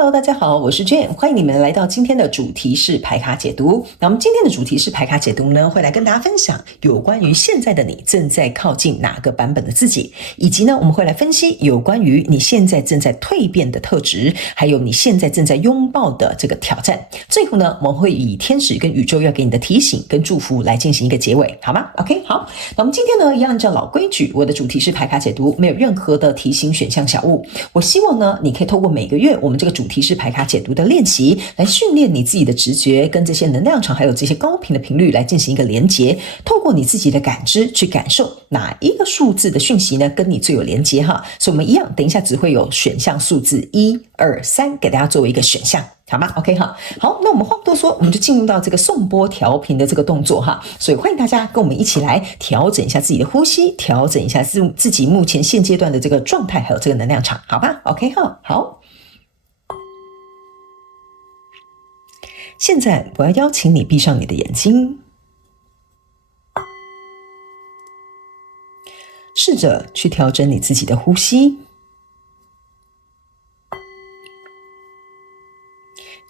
Hello， 大家好，我是 Jane， 欢迎你们来到今天的主题式牌卡解读。那我们今天的主题式牌卡解读呢，会来跟大家分享有关于现在的你正在靠近哪个版本的自己，以及呢，我们会来分析有关于你现在正在蜕变的特质，还有你现在正在拥抱的这个挑战。最后呢，我们会以天使跟宇宙要给你的提醒跟祝福来进行一个结尾，好吗 ？OK， 好。那我们今天呢，一样按照老规矩，我的主题式牌卡解读没有任何的提醒选项小物。我希望呢，你可以透过每个月我们这个主题式牌卡解读的练习，来训练你自己的直觉跟这些能量场还有这些高频的频率来进行一个连结，透过你自己的感知去感受哪一个数字的讯息呢跟你最有连结哈。所以我们一样等一下只会有选项数字1、2、3给大家作为一个选项，好吗 ？OK 哈，好，那我们话不多说，我们就进入到这个颂钵调频的这个动作哈。所以欢迎大家跟我们一起来调整一下自己的呼吸，调整一下自己目前现阶段的这个状态，还有这个能量场，好吧 ？OK 哈，好。现在我要邀请你闭上你的眼睛，试着去调整你自己的呼吸。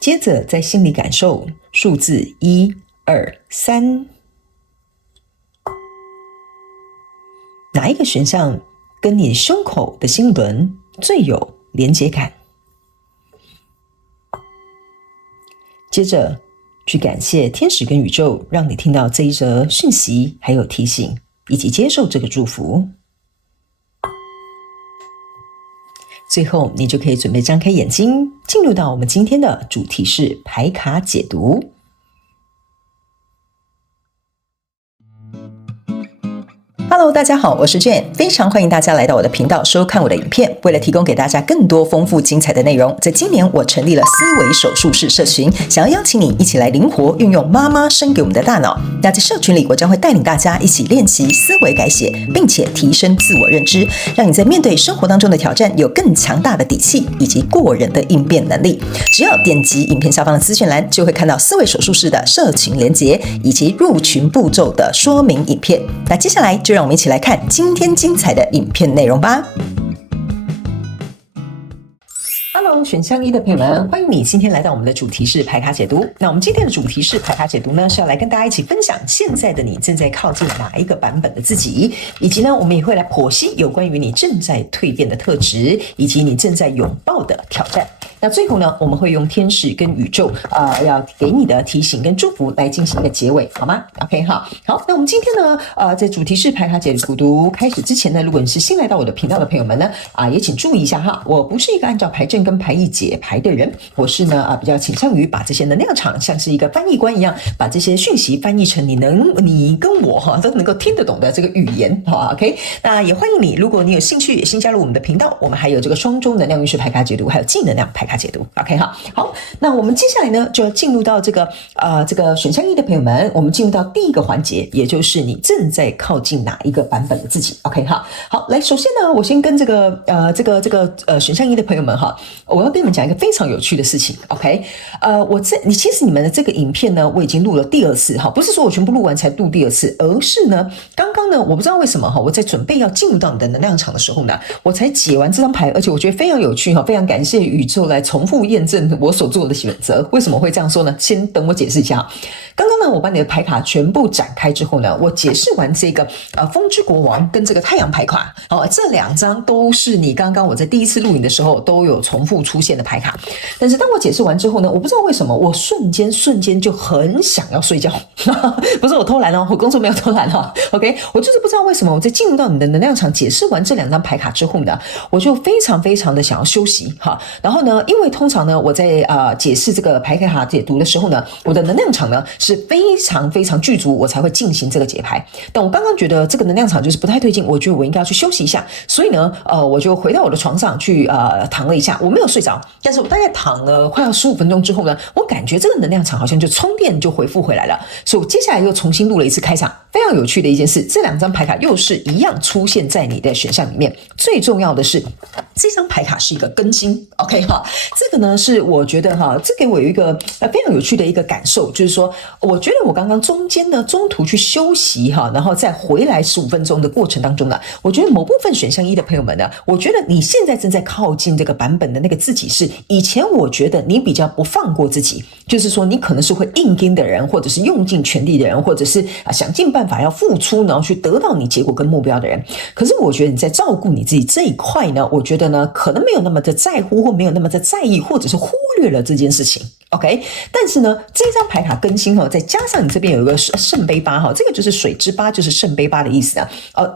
接着在心里感受数字1、2、3，哪一个选项跟你胸口的心轮最有连结感？接着去感谢天使跟宇宙，让你听到这一则讯息，还有提醒，以及接受这个祝福。最后，你就可以准备张开眼睛，进入到我们今天的主题是牌卡解读。Hello， 大家好，我是 Jane， 非常欢迎大家来到我的频道收看我的影片。为了提供给大家更多丰富精彩的内容，在今年我成立了思维手术室社群，想要邀请你一起来灵活运用妈妈生给我们的大脑。那在社群里，我将会带领大家一起练习思维改写，并且提升自我认知，让你在面对生活当中的挑战有更强大的底气以及过人的应变能力。只要点击影片下方的资讯栏，就会看到思维手术室的社群连结以及入群步骤的说明影片。那接下来就让我们一起来看今天精彩的影片内容吧。Hello， 选项1的朋友们，欢迎你今天来到我们的主题式牌卡解读。那我们今天的主题式牌卡解读呢，是要来跟大家一起分享现在的你正在靠近哪一个版本的自己，以及呢，我们也会来剖析有关于你正在蜕变的特质，以及你正在拥抱的挑战。那最后呢，我们会用天使跟宇宙要给你的提醒跟祝福来进行一个结尾，好吗 ？OK 好，那我们今天呢，在主题式牌卡解读开始之前呢，如果你是新来到我的频道的朋友们呢，也请注意一下哈，我不是一个按照牌阵跟牌意解牌的人，我是呢比较倾向于把这些能量场像是一个翻译官一样，把这些讯息翻译成你跟我都能够听得懂的这个语言，好 OK。那也欢迎你，如果你有兴趣，也先加入我们的频道，我们还有这个双周能量运势牌卡解读，还有净能量牌卡解读 ，OK 好，那我们接下来呢，就要进入到这个选项1的朋友们，我们进入到第一个环节，也就是你正在靠近哪一个版本的自己 ，OK 好，来，首先呢，我先跟这个选项1的朋友们我要跟你们讲一个非常有趣的事情 ，OK， 其实你们的这个影片呢，我已经录了第2次不是说我全部录完才录第2次，而是呢，刚刚呢，我不知道为什么我在准备要进入到你的能量场的时候呢，我才解完这张牌，而且我觉得非常有趣非常感谢宇宙来重复验证我所做的选择。为什么会这样说呢？先等我解释一下。刚刚呢，我把你的牌卡全部展开之后呢，我解释完这个风之国王跟这个太阳牌卡，这2张都是你刚刚我在第1次录影的时候都有重复出现的牌卡。但是当我解释完之后呢，我不知道为什么我瞬间就很想要睡觉，不是我偷懒我工作没有偷懒OK， 我就是不知道为什么我在进入到你的能量场解释完这2张牌卡之后呢，我就非常的想要休息然后呢，因为通常呢我在解释这个牌卡解读的时候呢，我的能量场呢是非常具足，我才会进行这个解牌。但我刚刚觉得这个能量场就是不太对劲，我觉得我应该要去休息一下，所以呢我就回到我的床上去躺了一下，我没有睡着，但是我大概躺了快要15分钟之后呢，我感觉这个能量场好像就充电就恢复回来了，所以我接下来又重新录了一次开场。非常有趣的一件事，这2张牌卡又是一样出现在你的选项里面。最重要的是，这张牌卡是一个更新 ，OK 这个呢是我觉得这给我有一个非常有趣的一个感受，就是说我觉得我刚刚中间呢中途去休息然后再回来15分钟的过程当中呢，我觉得某部分选项一的朋友们呢，我觉得你现在正在靠近这个版本的那个自己是以前我觉得你比较不放过自己，就是说你可能是会硬盯的人，或者是用尽全力的人，或者是想尽办法要付出然后去得到你结果跟目标的人。可是我觉得你在照顾你自己这一块呢，我觉得呢可能没有那么的在乎，或没有那么的在意，或者是忽略了这件事情。OK， 但是呢，这张牌卡更新再加上你这边有一个圣杯八这个就是水之八，就是圣杯八的意思啊。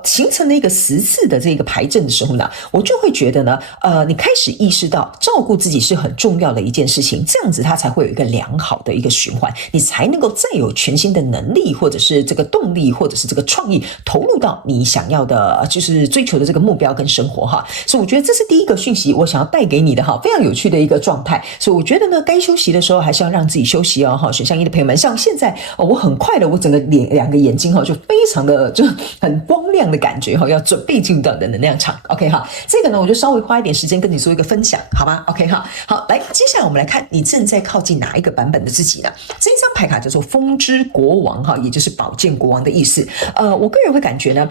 形成了一个10字的这个牌阵的时候呢，我就会觉得呢，你开始意识到照顾自己是很重要的一件事情，这样子它才会有一个良好的一个循环，你才能够再有全新的能力，或者是这个动力，或者是这个创意投入到你想要的，就是追求的这个目标跟生活所以我觉得这是第一个讯息，我想要带给你的非常有趣的一个状态。所以我觉得呢，该休息的时候还是要让自己休息选项一的朋友们，像现在我很快的，我整个两个眼睛就非常的就很光亮的感觉要准备进入到你的能量场。 OK 这个呢我就稍微花一点时间跟你做一个分享，好吗？ OK 好，来，接下来我们来看你正在靠近哪一个版本的自己呢？这一张牌卡叫做风之国王也就是宝剑国王的意思。我个人会感觉呢，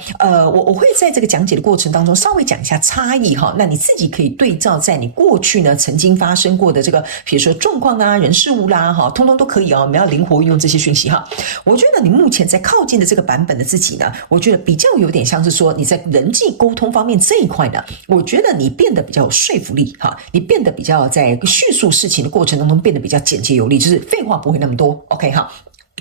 我会在这个讲解的过程当中稍微讲一下差异那你自己可以对照在你过去呢曾经发生过的这个比如说状况啊、人事物啦通通都可以我们要灵活运用这些讯息我觉得你目前在靠近的这个版本的自己呢，我觉得比较有点像是说你在人际沟通方面这一块呢，我觉得你变得比较有说服力你变得比较在叙述事情的过程当中变得比较简洁有力，就是废话不会那么多。 OK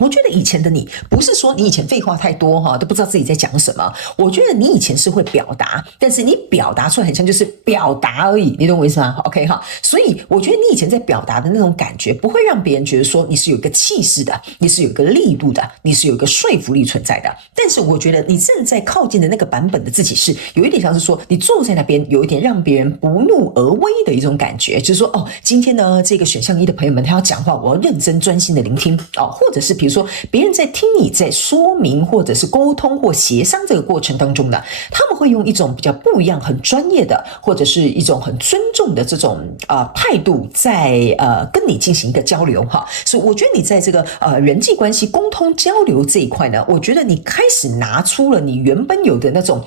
我觉得以前的你不是说你以前废话太多都不知道自己在讲什么，我觉得你以前是会表达，但是你表达出来很像就是表达而已，你懂我意思吗？ OK 所以我觉得你以前在表达的那种感觉不会让别人觉得说你是有一个气势的，你是有一个力度的，你是有一个说服力存在的。但是我觉得你正在靠近的那个版本的自己是有一点像是说你坐在那边有一点让别人不怒而威的一种感觉，就是说今天呢这个选项一的朋友们他要讲话，我要认真专心的聆听或者是比如说别人在听你在说明或者是沟通或协商这个过程当中呢，他们会用一种比较不一样很专业的或者是一种很尊重的这种态度在跟你进行一个交流所以我觉得你在这个人际关系沟通交流这一块呢，我觉得你开始拿出了你原本有的那种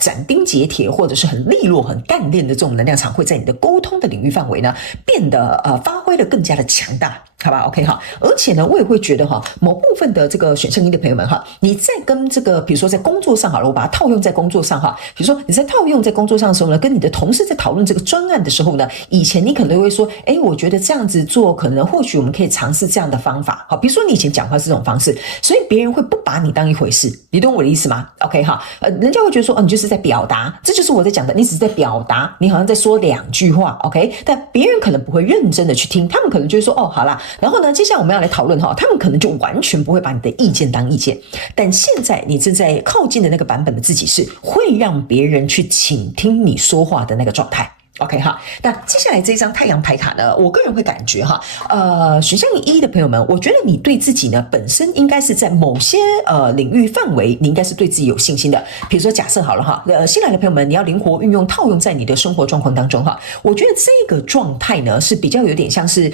斩钉截铁或者是很利落很干练的这种能量场，会在你的沟通的领域范围呢变得发挥的更加的强大，好吧 ？OK 而且呢，我也会觉得某部分的这个选项一的朋友们你在跟这个比如说在工作上好了，我把它套用在工作上比如说你在套用在工作上的时候呢，跟你的同事在讨论这个专案的时候呢，以前你可能会说，我觉得这样子做可能或许我们可以尝试这样的方法比如说你以前讲话是这种方式，所以别人会不把你当一回事，你懂我的意思吗 ？OK 人家会觉得说你就是在表达，这就是我在讲的，你只是在表达，你好像在说2句话 OK， 但别人可能不会认真的去听，他们可能就会说好啦，然后呢接下来我们要来讨论他们可能就完全不会把你的意见当意见。但现在你正在靠近的那个版本的自己是会让别人去倾听你说话的那个状态。OK 那接下来这张太阳牌卡呢，我个人会感觉选项一的朋友们，我觉得你对自己呢本身应该是在某些领域范围，你应该是对自己有信心的。比如说假设好了新来的朋友们，你要灵活运用套用在你的生活状况当中我觉得这个状态呢是比较有点像是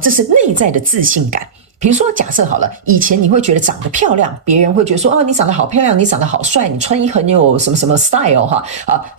这是内在的自信感。比如说假设好了，以前你会觉得长得漂亮，别人会觉得说你长得好漂亮，你长得好帅，你穿衣很有什么什么 style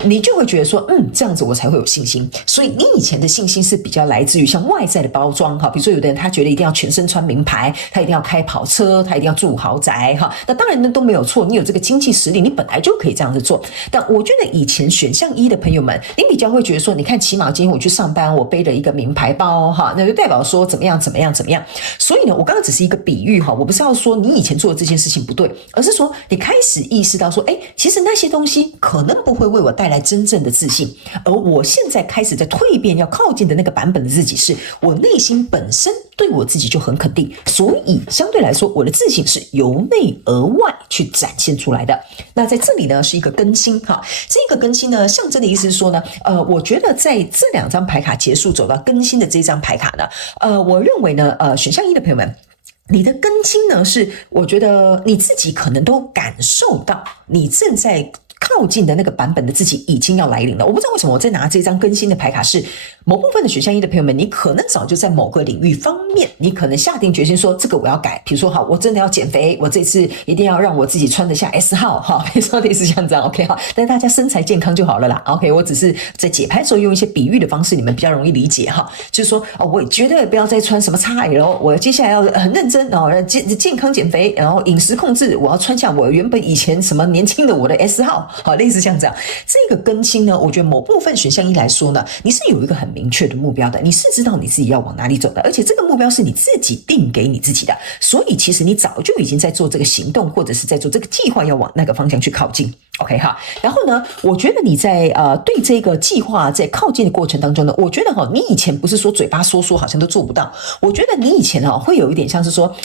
你就会觉得说这样子我才会有信心。所以你以前的信心是比较来自于像外在的包装比如说有的人他觉得一定要全身穿名牌，他一定要开跑车，他一定要住豪宅那当然那都没有错，你有这个经济实力，你本来就可以这样子做。但我觉得以前选项一的朋友们，你比较会觉得说，你看起码今天我去上班，我背了一个名牌包那就代表说怎么样怎么样怎么样。所以呢我刚刚只是一个比喻我不是要说你以前做的这件事情不对，而是说你开始意识到说其实那些东西可能不会为我带来真正的自信，而我现在开始在蜕变要靠近的那个版本的自己，是我内心本身对我自己就很肯定，所以相对来说我的自信是由内而外去展现出来的。那在这里呢是一个更新这个更新呢象征的意思是说呢我觉得在这2张牌卡结束走到更新的这张牌卡呢我认为呢选项一的朋友们，你的更新呢是我觉得你自己可能都感受到你正在靠近的那个版本的自己已经要来临了。我不知道为什么我在拿这张更新的牌卡是某部分的选项一的朋友们，你可能早就在某个领域方面，你可能下定决心说这个我要改。比如说好，我真的要减肥，我这次一定要让我自己穿得下 S 号哈，比如说类似像这样 OK 哈，但是大家身材健康就好了啦 OK。我只是在解牌的时候用一些比喻的方式，你们比较容易理解哈。就是说我绝对不要再穿什么 XL， 我接下来要很认真健康减肥，然后饮食控制，我要穿下我原本以前什么年轻的我的 S 号，好，类似像这样。这个更新呢，我觉得某部分选项一来说呢，你是有一个很明确的目标的，你是知道你自己要往哪里走的，而且这个目标是你自己定给你自己的，所以其实你早就已经在做这个行动，或者是在做这个计划，要往那个方向去靠近。OK 哈，然后呢，我觉得你在对这个计划在靠近的过程当中呢，我觉得你以前不是说嘴巴说好像都做不到，我觉得你以前会有一点像是说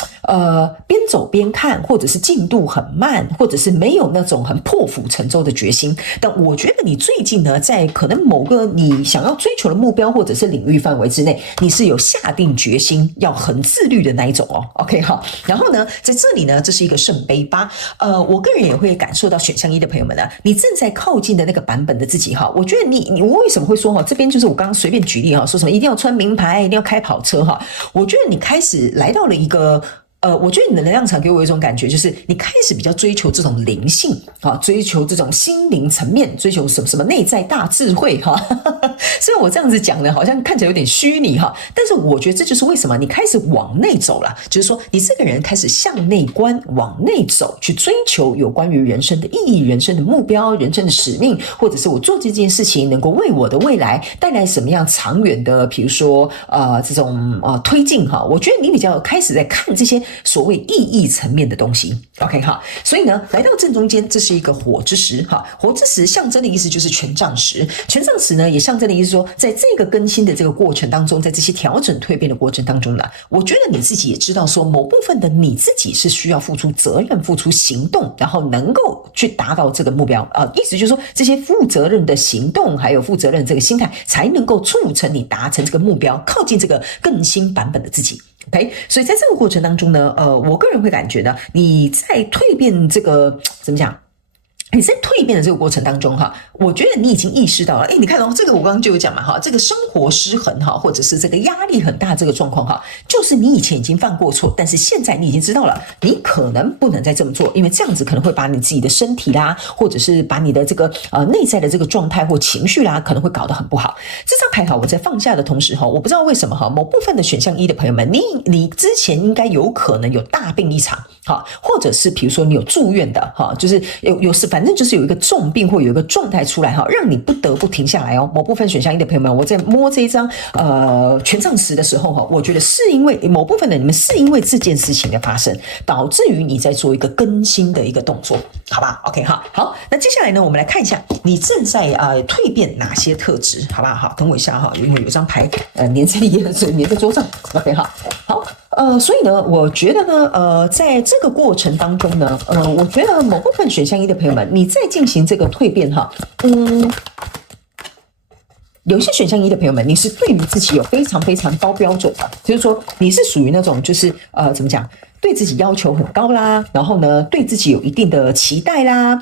边走边看，或者是进度很慢，或者是没有那种很破釜沉舟的决心。但我觉得你最近呢，在可能某个你想要追求的目标或者是领域范围之内，你是有下定决心要很自律的那一种OK 哈，然后呢，在这里呢，这是一个圣杯八，我个人也会感受到选项一的朋友们呢，你正在靠近的那个版本的自己哈，我觉得我为什么会说这边就是我刚刚随便举例说什么一定要穿名牌，一定要开跑车我觉得你开始来到了一个我觉得你的能量场给我一种感觉，就是你开始比较追求这种灵性追求这种心灵层面，追求什么内在大智慧虽然我这样子讲呢，好像看起来有点虚拟但是我觉得这就是为什么你开始往内走了，就是说你这个人开始向内观，往内走，去追求有关于人生的意义、人生的目标、人生的使命，或者是我做这件事情能够为我的未来带来什么样长远的，比如说这种推进我觉得你比较开始在看这些所谓意义层面的东西 OK 哈，所以呢，来到正中间，这是一个火之石火之石象征的意思就是权杖石，权杖石呢也象征的意思说，在这个更新的这个过程当中，在这些调整蜕变的过程当中呢，我觉得你自己也知道说，某部分的你自己是需要付出责任、付出行动，然后能够去达到这个目标意思就是说，这些负责任的行动还有负责任的这个心态，才能够促成你达成这个目标，靠近这个更新版本的自己。OK， 所以在这个过程当中呢，我个人会感觉呢，你在蜕变这个怎么讲？你在蜕变的这个过程当中我觉得你已经意识到了，你看这个我刚刚就有讲嘛这个生活失衡或者是这个压力很大这个状况就是你以前已经犯过错，但是现在你已经知道了，你可能不能再这么做，因为这样子可能会把你自己的身体啦，或者是把你的这个内在的这个状态或情绪啦，可能会搞得很不好。这张牌我在放下的同时我不知道为什么某部分的选项一的朋友们，你之前应该有可能有大病一场或者是比如说你有住院的就是有事，反正就是有一个重病或有一个状态出来让你不得不停下来某部分选项一的朋友们，我在摸这一张权杖十的时候我觉得是因为某部分的你们是因为这件事情的发生，导致于你在做一个更新的一个动作，好吧 OK 好，那接下来呢，我们来看一下你正在蜕变哪些特质，好不好等我一下因为有张牌粘在桌上 OK 好所以呢，我觉得呢，在这个过程当中呢，我觉得某部分选项一的朋友们，你在进行这个蜕变有些选项一的朋友们，你是对于自己有非常非常高标准的，就是说你是属于那种就是怎么讲？对自己要求很高啦，然后呢，对自己有一定的期待啦，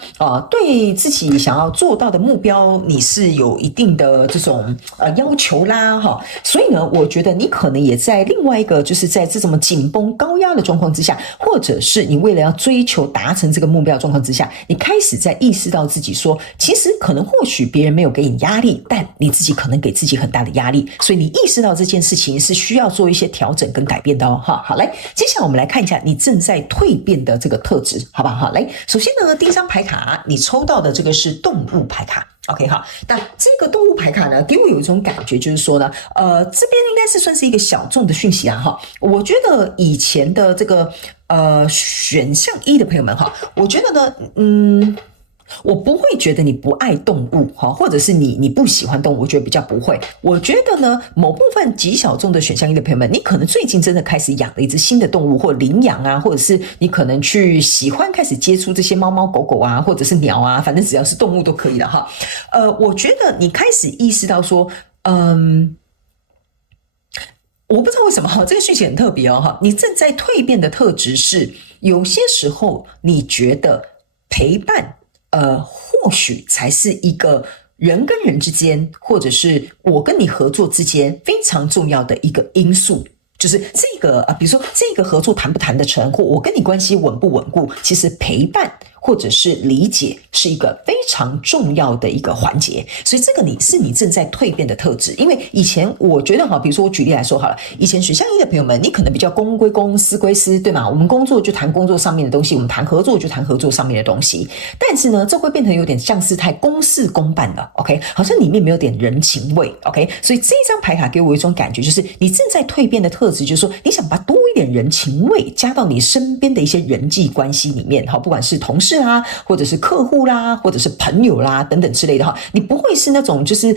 对自己想要做到的目标，你是有一定的这种要求啦，所以呢，我觉得你可能也在另外一个，就是在这种紧绷高压的状况之下，或者是你为了要追求达成这个目标状况之下，你开始在意识到自己说，其实可能或许别人没有给你压力，但你自己可能给自己很大的压力，所以你意识到这件事情是需要做一些调整跟改变的好，来，接下来我们来看一下你正在蜕变的这个特质，好不好？来，首先呢，第一张牌卡你抽到的这个是动物牌卡。OK 好，那这个动物牌卡呢，给我有一种感觉，就是说呢，这边应该是算是一个小众的讯息我觉得以前的这个选项一的朋友们我觉得呢，我不会觉得你不爱动物或者是你不喜欢动物，我觉得比较不会。我觉得呢，某部分极小众的选项一的朋友们，你可能最近真的开始养了一只新的动物，或领养啊，或者是你可能去喜欢开始接触这些猫猫狗狗啊，或者是鸟啊，反正只要是动物都可以了我觉得你开始意识到说，我不知道为什么这个讯息很特别你正在蜕变的特质是，有些时候你觉得陪伴或或许才是一个人跟人之间，或者是我跟你合作之间非常重要的一个因素。就是这个比如说这个合作谈不谈得成，或我跟你关系稳不稳固，其实陪伴或者是理解是一个非常重要的一个环节。所以这个你正在蜕变的特质。因为以前我觉得比如说我举例来说好了，以前选项一的朋友们，你可能比较公归公，私归私，对吗？我们工作就谈工作上面的东西，我们谈合作就谈合作上面的东西。但是呢，这会变成有点像是太公事公办了 ，OK？ 好像里面没有点人情味 ，OK？ 所以这张牌卡给我一种感觉，就是你正在蜕变的特质，就是说你想把多一点人情味加到你身边的一些人际关系里面，不管是同事啦，或者是客户啦，或者是朋友啦等等之类的哈，你不会是那种就是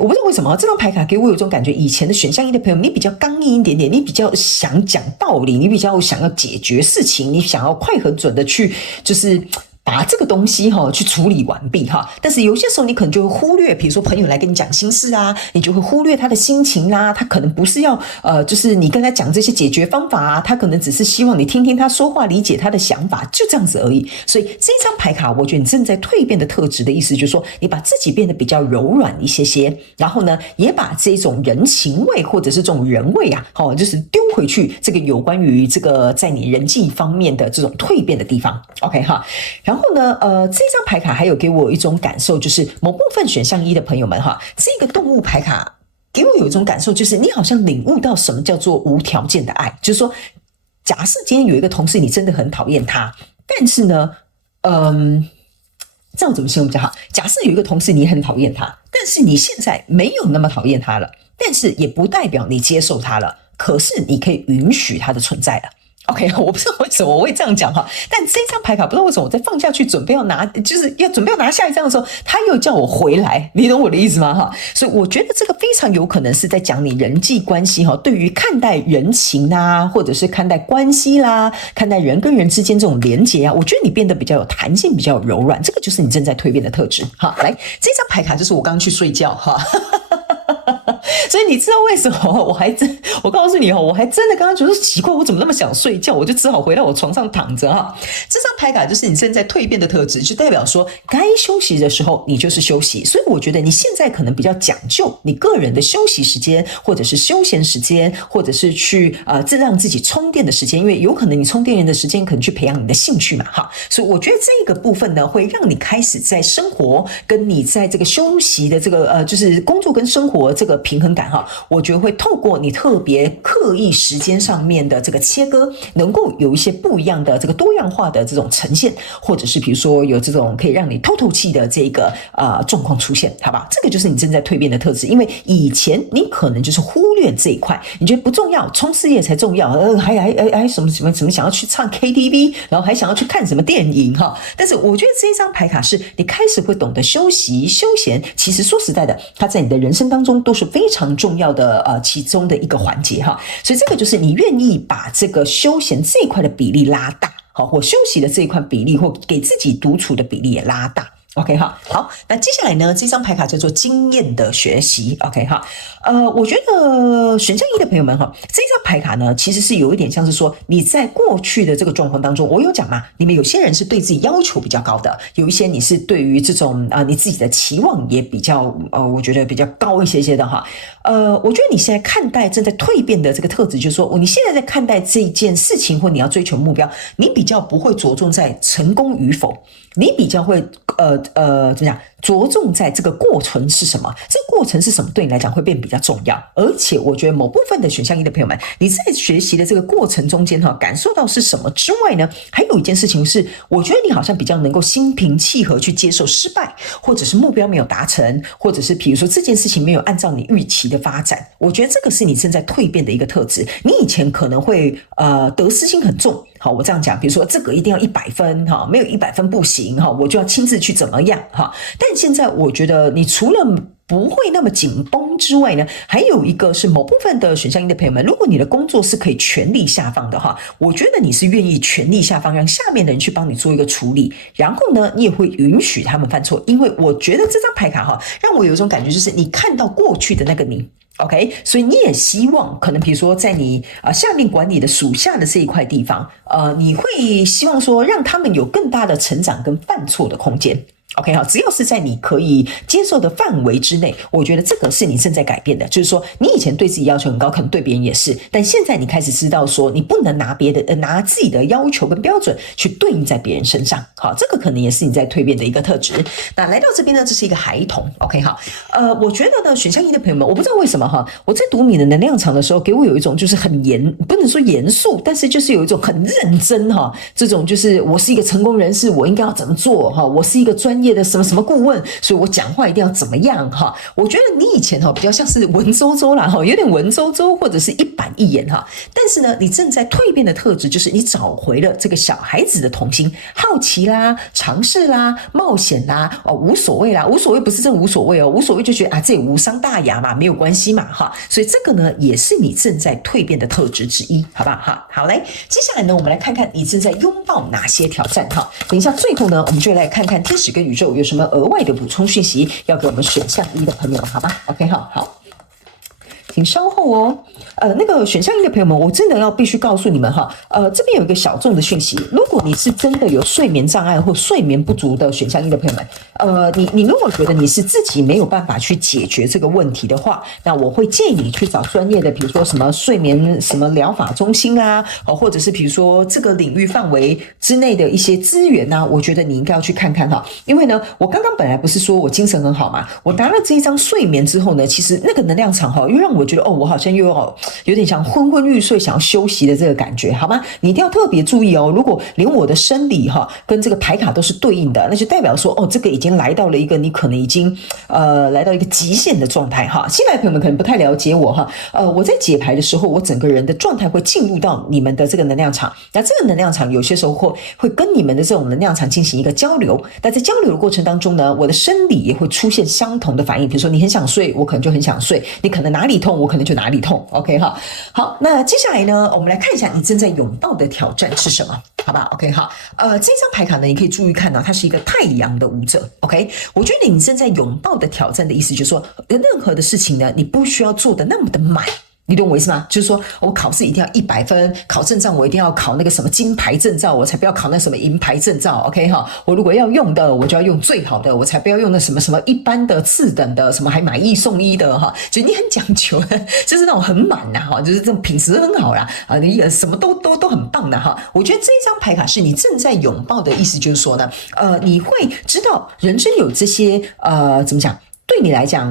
我不知道为什么这张牌卡给我有一种感觉，以前的选项一的朋友，你比较刚硬一点点，你比较想讲道理，你比较想要解决事情，你想要快很准的去就是把这个东西去处理完毕但是有些时候你可能就会忽略，比如说朋友来跟你讲心事啊，你就会忽略他的心情啦，他可能不是要就是你跟他讲这些解决方法啊，他可能只是希望你听听他说话，理解他的想法，就这样子而已。所以这张牌卡我觉得你正在蜕变的特质的意思就是说，你把自己变得比较柔软一些些，然后呢也把这种人情味或者是这种人味啊就是丢回去这个有关于这个在你人际方面的这种蜕变的地方 OK 然后呢这张牌卡还有给我一种感受，就是某部分选项一的朋友们这个动物牌卡给我有一种感受，就是你好像领悟到什么叫做无条件的爱。就是说假设今天有一个同事你真的很讨厌他，但是呢这样怎么形容比较好？假设有一个同事你很讨厌他，但是你现在没有那么讨厌他了，但是也不代表你接受他了，可是你可以允许他的存在了。OK， 我不知道为什么我会这样讲但这张牌卡不知道为什么我在放下去准备要拿，就是要准备要拿下一张的时候，他又叫我回来，你懂我的意思吗所以我觉得这个非常有可能是在讲你人际关系对于看待人情啊，或者是看待关系啦，看待人跟人之间这种连结啊，我觉得你变得比较有弹性，比较有柔软，这个就是你正在蜕变的特质来，这张牌卡就是我刚刚去睡觉所以你知道为什么我告诉你我还真的刚刚觉得奇怪，我怎么那么想睡觉，我就只好回到我床上躺着这张牌卡就是你正在蜕变的特质，就代表说该休息的时候你就是休息。所以我觉得你现在可能比较讲究你个人的休息时间，或者是休闲时间，或者是去让自己充电的时间，因为有可能你充电的时间可能去培养你的兴趣嘛所以我觉得这个部分呢，会让你开始在生活跟你在这个休息的这个就是工作跟生活这个平衡感我觉得会透过你特别刻意时间上面的这个切割，能够有一些不一样的这个多样化的这种呈现，或者是比如说有这种可以让你透气的这个状况出现，好吧？这个就是你正在蜕变的特质。因为以前你可能就是忽略这一块，你觉得不重要，冲事业才重要，还什么想要去唱 KTV， 然后还想要去看什么电影但是我觉得这一张牌卡是你开始会懂得休息休闲，其实说实在的，它在你的人生当中都是非常重要的其中的一个环节所以这个就是你愿意把这个休闲这一块的比例拉大或休息的这一块比例，或给自己独处的比例也拉大。OK 好，那接下来呢，这张牌卡叫做经验的学习。OK 我觉得选项一的朋友们这张牌卡呢，其实是有一点像是说你在过去的这个状况当中，我有讲嘛，你们有些人是对自己要求比较高的，有一些你是对于这种你自己的期望也比较我觉得比较高一些些的我觉得你现在看待正在蜕变的这个特质，就是说你现在在看待这件事情或你要追求目标，你比较不会着重在成功与否，你比较会怎么讲，着重在这个过程是什么，这个过程是什么对你来讲会变比较重要。而且我觉得某部分的选项一的朋友们，你在学习的这个过程中间感受到是什么之外呢，还有一件事情是，我觉得你好像比较能够心平气和去接受失败，或者是目标没有达成，或者是比如说这件事情没有按照你预期的发展，我觉得这个是你正在蜕变的一个特质。你以前可能会得失心很重，好，我这样讲，比如说这个一定要100分没有100分不行我就要亲自去怎么样但现在我觉得你除了不会那么紧绷之外呢，还有一个是某部分的选项一的朋友们，如果你的工作是可以权力下放的我觉得你是愿意权力下放，让下面的人去帮你做一个处理，然后呢你也会允许他们犯错。因为我觉得这张牌卡让我有一种感觉，就是你看到过去的那个你OK， 所以你也希望可能比如说在你下面管理的属下的这一块地方你会希望说让他们有更大的成长跟犯错的空间。OK 好，只要是在你可以接受的范围之内，我觉得这个是你正在改变的。就是说，你以前对自己要求很高，可能对别人也是，但现在你开始知道说，你不能拿自己的要求跟标准去对应在别人身上。好，这个可能也是你在蜕变的一个特质。那来到这边呢，这是一个孩童。OK 好，我觉得呢，选项一的朋友们，我不知道为什么哈，我在读你的能量场的时候，给我有一种就是很不能说严肃，但是就是有一种很认真哈，这种就是我是一个成功人士，我应该要怎么做哈，我是一个专业的什么什么顾问，所以我讲话一定要怎么样哈。我觉得你以前哈比较像是文绉绉啦哈，有点文绉绉或者是一板一眼哈。但是呢，你正在蜕变的特质就是你找回了这个小孩子的童心，好奇啦、尝试啦、冒险啦，无所谓啦，无所谓不是真无所谓哦，无所谓就觉得啊这也无伤大雅嘛，没有关系嘛哈。所以这个呢也是你正在蜕变的特质之一，好不好哈？好，来，接下来呢我们来看看你正在拥抱哪些挑战哈。等一下最后呢，我们就来看看天使跟宇宙有什么额外的补充讯息要给我们选项一的朋友们，好吧 ？OK 好。请稍后哦。那个选项一的朋友们，我真的要必须告诉你们哈，这边有一个小众的讯息，如果你是真的有睡眠障碍或睡眠不足的选项一的朋友们，你如果觉得你是自己没有办法去解决这个问题的话，那我会建议你去找专业的，比如说什么睡眠什么疗法中心啦，或者是比如说这个领域范围之内的一些资源啊，我觉得你应该要去看看哈。因为呢，我刚刚本来不是说我精神很好嘛，我拿了这一张睡眠之后呢，其实那个能量场哈，又让我觉得我好像又有点像昏昏欲睡，想要休息的这个感觉，好吗？你一定要特别注意哦。如果连我的生理哈跟这个牌卡都是对应的，那就代表说这个已经来到了一个你可能已经来到一个极限的状态哈。新来的朋友们可能不太了解我哈，我在解牌的时候，我整个人的状态会进入到你们的这个能量场，那这个能量场有些时候会跟你们的这种能量场进行一个交流。那在交流的过程当中呢，我的生理也会出现相同的反应，比如说你很想睡，我可能就很想睡；你可能哪里痛，我可能就哪里痛。OK 哈，好，那接下来呢，我们来看一下你正在拥抱的挑战是什么，好吧 ？OK 好，这张牌卡呢，你可以注意看到，它是一个太阳的舞者。OK， 我觉得你正在拥抱的挑战的意思就是说，任何的事情呢，你不需要做的那么的满。你懂我意思吗？就是说我考试一定要100分，考证照我一定要考那个什么金牌证照，我才不要考那什么银牌证照。OK 哈，我如果要用的，我就要用最好的，我才不要用那什么什么一般的、次等的，什么还买一送一的哈。就你很讲究，就是那种很满呐哈，就是这种品质很好啦啊，你什么都很棒的哈。我觉得这一张牌卡是你正在拥抱的意思，就是说呢，你会知道人生有这些怎么讲？对你来讲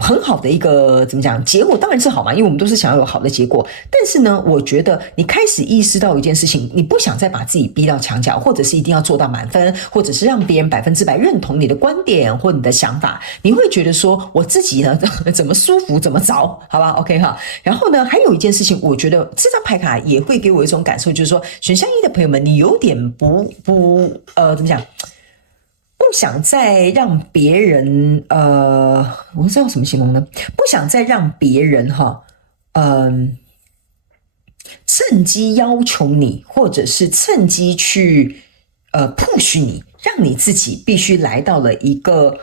很好的一个怎么讲结果当然是好嘛，因为我们都是想要有好的结果。但是呢，我觉得你开始意识到一件事情，你不想再把自己逼到墙角，或者是一定要做到满分，或者是让别人100%认同你的观点或你的想法。你会觉得说我自己呢怎么舒服怎么着，好吧 ？OK 哈。然后呢，还有一件事情，我觉得这张牌卡也会给我一种感受，就是说选项一的朋友们，你有点怎么讲？不想再让别人我不知道怎么形容呢？不想再让别人趁机要求你，或者是趁机去push 你，让你自己必须来到了一个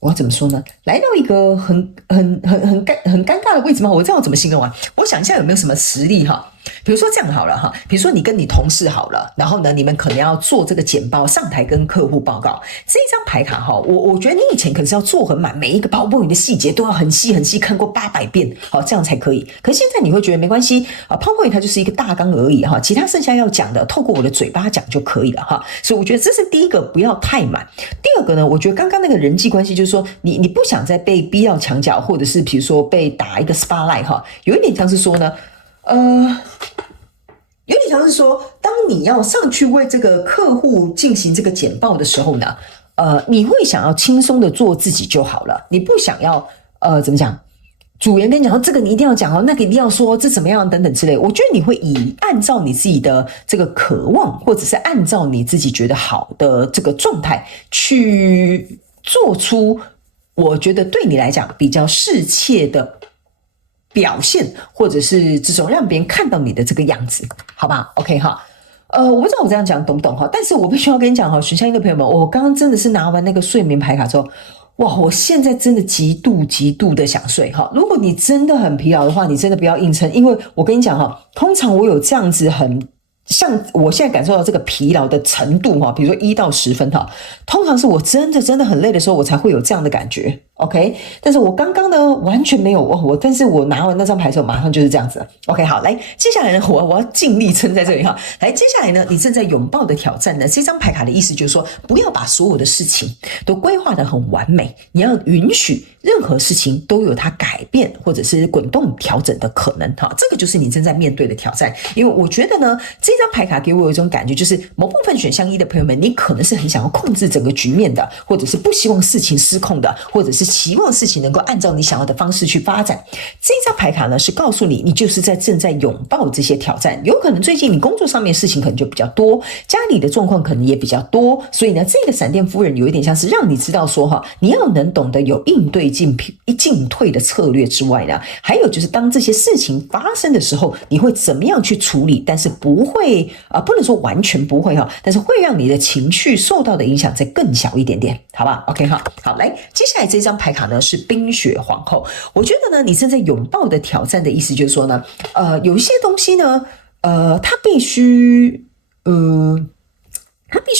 我怎么说呢？来到一个很尴尬的位置吗？我这样怎么形容啊？我想一下有没有什么实例哈。比如说这样好了哈，比如说你跟你同事好了，然后呢，你们可能要做这个简报，上台跟客户报告。这一张牌卡哈，我觉得你以前可是要做很满，每一个PowerPoint的细节都要很细很细，看过800遍，好，这样才可以。可是现在你会觉得没关系啊，PowerPoint 它就是一个大纲而已哈，其他剩下要讲的，透过我的嘴巴讲就可以了哈。所以我觉得这是第一个，不要太满。第二个呢，我觉得刚刚那个人际关系就是说，你不想再被逼到墙角，或者是比如说被打一个 spotlight 哈，有一点像是说呢。有点像是说，当你要上去为这个客户进行这个简报的时候呢，你会想要轻松的做自己就好了，你不想要怎么讲？主人跟你讲说这个你一定要讲哦，那个一定要说这怎么样等等之类，我觉得你会按照你自己的这个渴望，或者是按照你自己觉得好的这个状态去做出，我觉得对你来讲比较适切的表现，或者是这种让别人看到你的这个样子，好吧 ？OK 哈，我不知道我这样讲懂不懂哈，但是我必须要跟你讲哈，选项一的朋友们，我刚刚真的是拿完那个睡眠牌卡之后，哇，我现在真的极度的想睡哈。如果你真的很疲劳的话，你真的不要硬撑，因为我跟你讲哈，通常我有这样子很像我现在感受到这个疲劳的程度哈，比如说1到10分哈，通常是我真的很累的时候，我才会有这样的感觉。OK， 但是我刚刚呢完全没有但是我拿完那张牌的时候，马上就是这样子。OK， 好，来，接下来呢，我要尽力撑在这里哈。来，接下来呢，你正在拥抱的挑战呢，这张牌卡的意思就是说，不要把所有的事情都规划得很完美，你要允许任何事情都有它改变或者是滚动调整的可能哈。这个就是你正在面对的挑战。因为我觉得呢，这张牌卡给我有一种感觉，就是某部分选项1的朋友们，你可能是很想要控制整个局面的，或者是不希望事情失控的，或者是期望事情能够按照你想要的方式去发展。这张牌卡呢，是告诉你，你就是正在拥抱这些挑战。有可能最近你工作上面事情可能就比较多，家里的状况可能也比较多，所以呢，这个闪电夫人有一点像是让你知道说哈，你要能懂得有应对进退的策略之外呢，还有就是当这些事情发生的时候，你会怎么样去处理，但是不会不能说完全不会哈，但是会让你的情绪受到的影响再更小一点点，好吧 ？OK 好，来，接下来这张牌卡呢是冰雪皇后。我觉得呢，你正在拥抱的挑战的意思就是说呢，有一些东西呢，它必须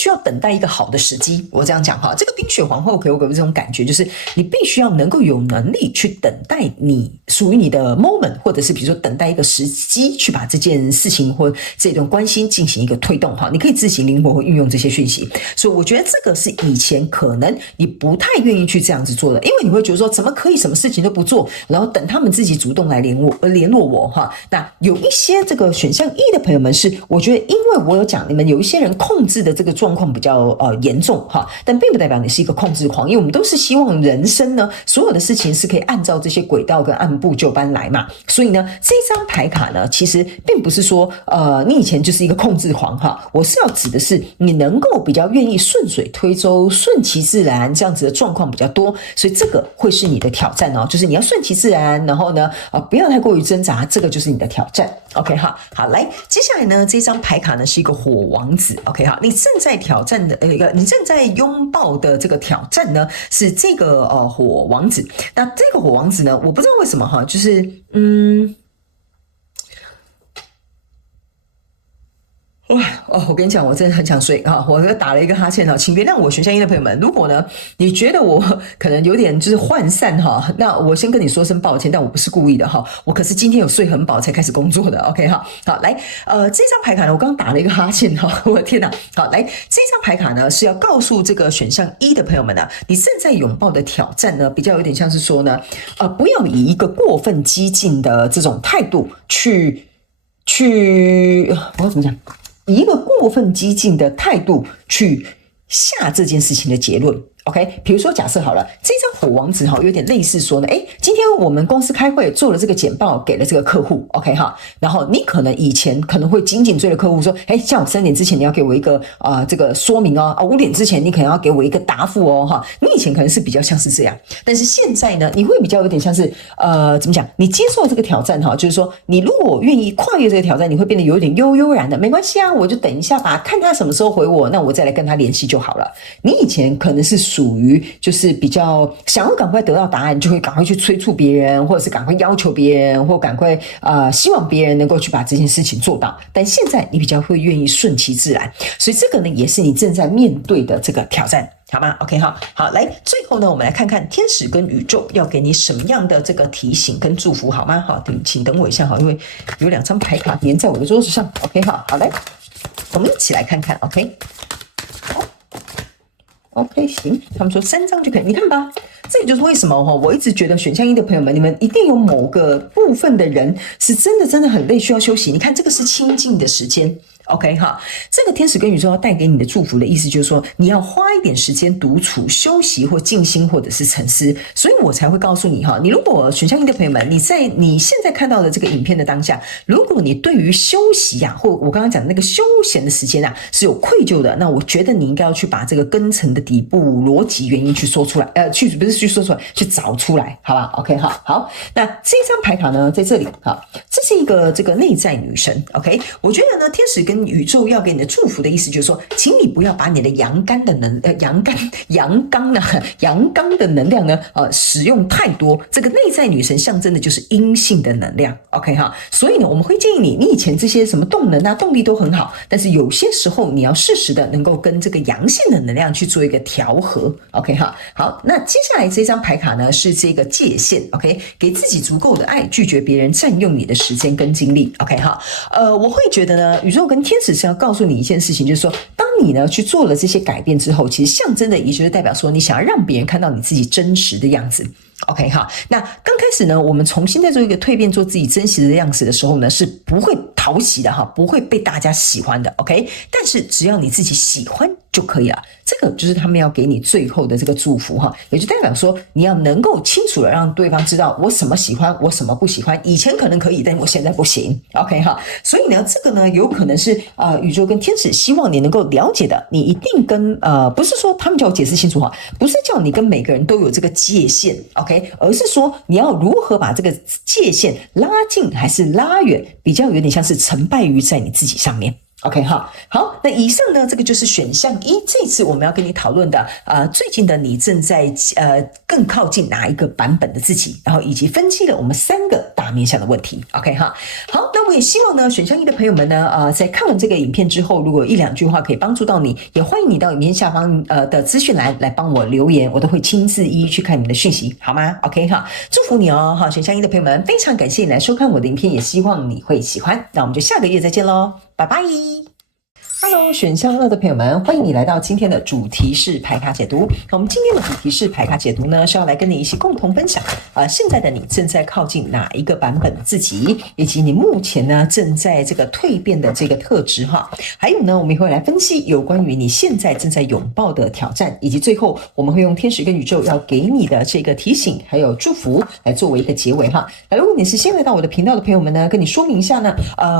要等待一个好的时机。我这样讲哈，这个冰雪皇后给我这种感觉，就是你必须要能够有能力去等待你属于你的 moment， 或者是比如说等待一个时机去把这件事情或这段关系进行一个推动哈。你可以自行灵活运用这些讯息，所以我觉得这个是以前可能你不太愿意去这样子做的，因为你会觉得说怎么可以什么事情都不做，然后等他们自己主动来联络我哈。那有一些这个选项1的朋友们是，我觉得因为我有讲你们有一些人控制的这个状况比较严重哈，但并不代表你是一个控制狂，因为我们都是希望人生呢所有的事情是可以按照这些轨道跟按部就班来嘛，所以呢这张牌卡呢其实并不是说你以前就是一个控制狂哈，我是要指的是你能够比较愿意顺水推舟、顺其自然这样子的状况比较多，所以这个会是你的挑战哦，就是你要顺其自然，然后呢不要太过于挣扎，这个就是你的挑战。OK 好，来，接下来呢这张牌卡呢是一个火王子。OK 好，你正在挑战的你正在拥抱的这个挑战呢是这个火王子。那这个火王子呢，我不知道为什么哈，就是哇我跟你讲，我真的很想睡啊！我打了一个哈欠哈，请原谅我选项1的朋友们。如果呢，你觉得我可能有点就是涣散哈，那我先跟你说声抱歉，但我不是故意的哈，我可是今天有睡很饱才开始工作的。OK 哈，好来，这张牌卡呢，我刚刚打了一个哈欠哈，我的天哪！好来，这张牌卡呢是要告诉这个选项1的朋友们呢，你正在拥抱的挑战呢，比较有点像是说呢，不要以一个过分激进的这种态度去，我要怎么讲？以一个过分激进的态度去下这件事情的结论。OK， 比如说假设好了，这张火王子哈有点类似说呢，今天我们公司开会做了这个简报给了这个客户 ，OK 哈，然后你可能以前可能会紧紧追着客户说，下午3点之前你要给我一个这个说明哦，5点之前你可能要给我一个答复哦哈，你以前可能是比较像是这样，但是现在呢，你会比较有点像是怎么讲？你接受这个挑战哈，就是说你如果愿意跨越这个挑战，你会变得有点悠然的，没关系啊，我就等一下吧，看他什么时候回我，那我再来跟他联系就好了。你以前可能是属于就是比较想要赶快得到答案，就会赶快去催促别人，或者是赶快要求别人，或赶快希望别人能够去把这件事情做到。但现在你比较会愿意顺其自然，所以这个呢也是你正在面对的这个挑战。好吗 ？OK 好，来，最后呢，我们来看看天使跟宇宙要给你什么样的这个提醒跟祝福，好吗？好，请等我一下哈，因为有2张牌卡粘在我的桌子上。OK 好，来，我们一起来看看。OK 行，他们说3张就可以，你看吧，这也就是为什么我一直觉得选项1的朋友们，你们一定有某个部分的人是真的很累，需要休息。你看这个是清静的时间。OK 哈，这个天使跟宇宙要带给你的祝福的意思就是说，你要花一点时间独处、休息或静心，或者是沉思。所以我才会告诉你哈，你如果选项1的朋友们，你现在看到的这个影片的当下，如果你对于休息或我刚刚讲的那个休闲的时间是有愧疚的，那我觉得你应该要去把这个根层的底部逻辑原因去说出来，不是去说出来，去找出来，好吧 ？OK 好，那这张牌卡呢，在这里，好，这是这个内在女神 ，OK， 我觉得呢，天使跟宇宙要给你的祝福的意思就是说，请你不要把你的阳刚的能量呢，使用太多。这个内在女神象征的就是阴性的能量 ，OK 哈，所以呢，我们会建议你以前这些什么动能啊、动力都很好，但是有些时候你要适时的能够跟这个阳性的能量去做一个调和 ，OK 哈。好，那接下来这张牌卡呢是这个界限 ，OK， 给自己足够的爱，拒绝别人占用你的时间跟精力 ，OK 哈。我会觉得呢，宇宙跟天使是要告诉你一件事情，就是说，当你呢去做了这些改变之后，其实象征的也就是代表说，你想要让别人看到你自己真实的样子。OK 哈，那刚开始呢，我们重新在做一个蜕变，做自己真实的样子的时候呢，是不会讨喜的哈，不会被大家喜欢的 OK， 但是只要你自己喜欢就可以了，这个就是他们要给你最后的这个祝福哈，也就代表说你要能够清楚的让对方知道我什么喜欢，我什么不喜欢，以前可能可以，但我现在不行 OK 哈，所以呢，这个呢有可能是宇宙跟天使希望你能够了解的，你一定跟不是说他们叫我解释清楚哈，不是叫你跟每个人都有这个界限 OK， 而是说你要如何把这个界限拉近还是拉远，比较有点像是成败于在你自己上面。OK 好，那以上呢，这个就是选项一。这次我们要跟你讨论的，最近的你正在更靠近哪一个版本的自己，然后以及分析了我们3个大面向的问题。OK 哈，好，那我也希望呢，选项一的朋友们呢，在看完这个影片之后，如果1-2句话可以帮助到你，也欢迎你到影片下方的资讯栏来帮我留言，我都会亲自一一去看你们的讯息，好吗 ？OK 哈，祝福你哦，哈，选项一的朋友们，非常感谢你来收看我的影片，也希望你会喜欢。那我们就下个月再见喽，拜拜。Hello， 选项2的朋友们，欢迎你来到今天的主题式牌卡解读。我们今天的主题式牌卡解读呢，是要来跟你一起共同分享现在的你正在靠近哪一个版本的自己，以及你目前呢正在这个蜕变的这个特质哈。还有呢，我们也会来分析有关于你现在正在拥抱的挑战，以及最后我们会用天使跟宇宙要给你的这个提醒还有祝福来作为一个结尾哈。那如果你是新来到我的频道的朋友们呢，跟你说明一下呢，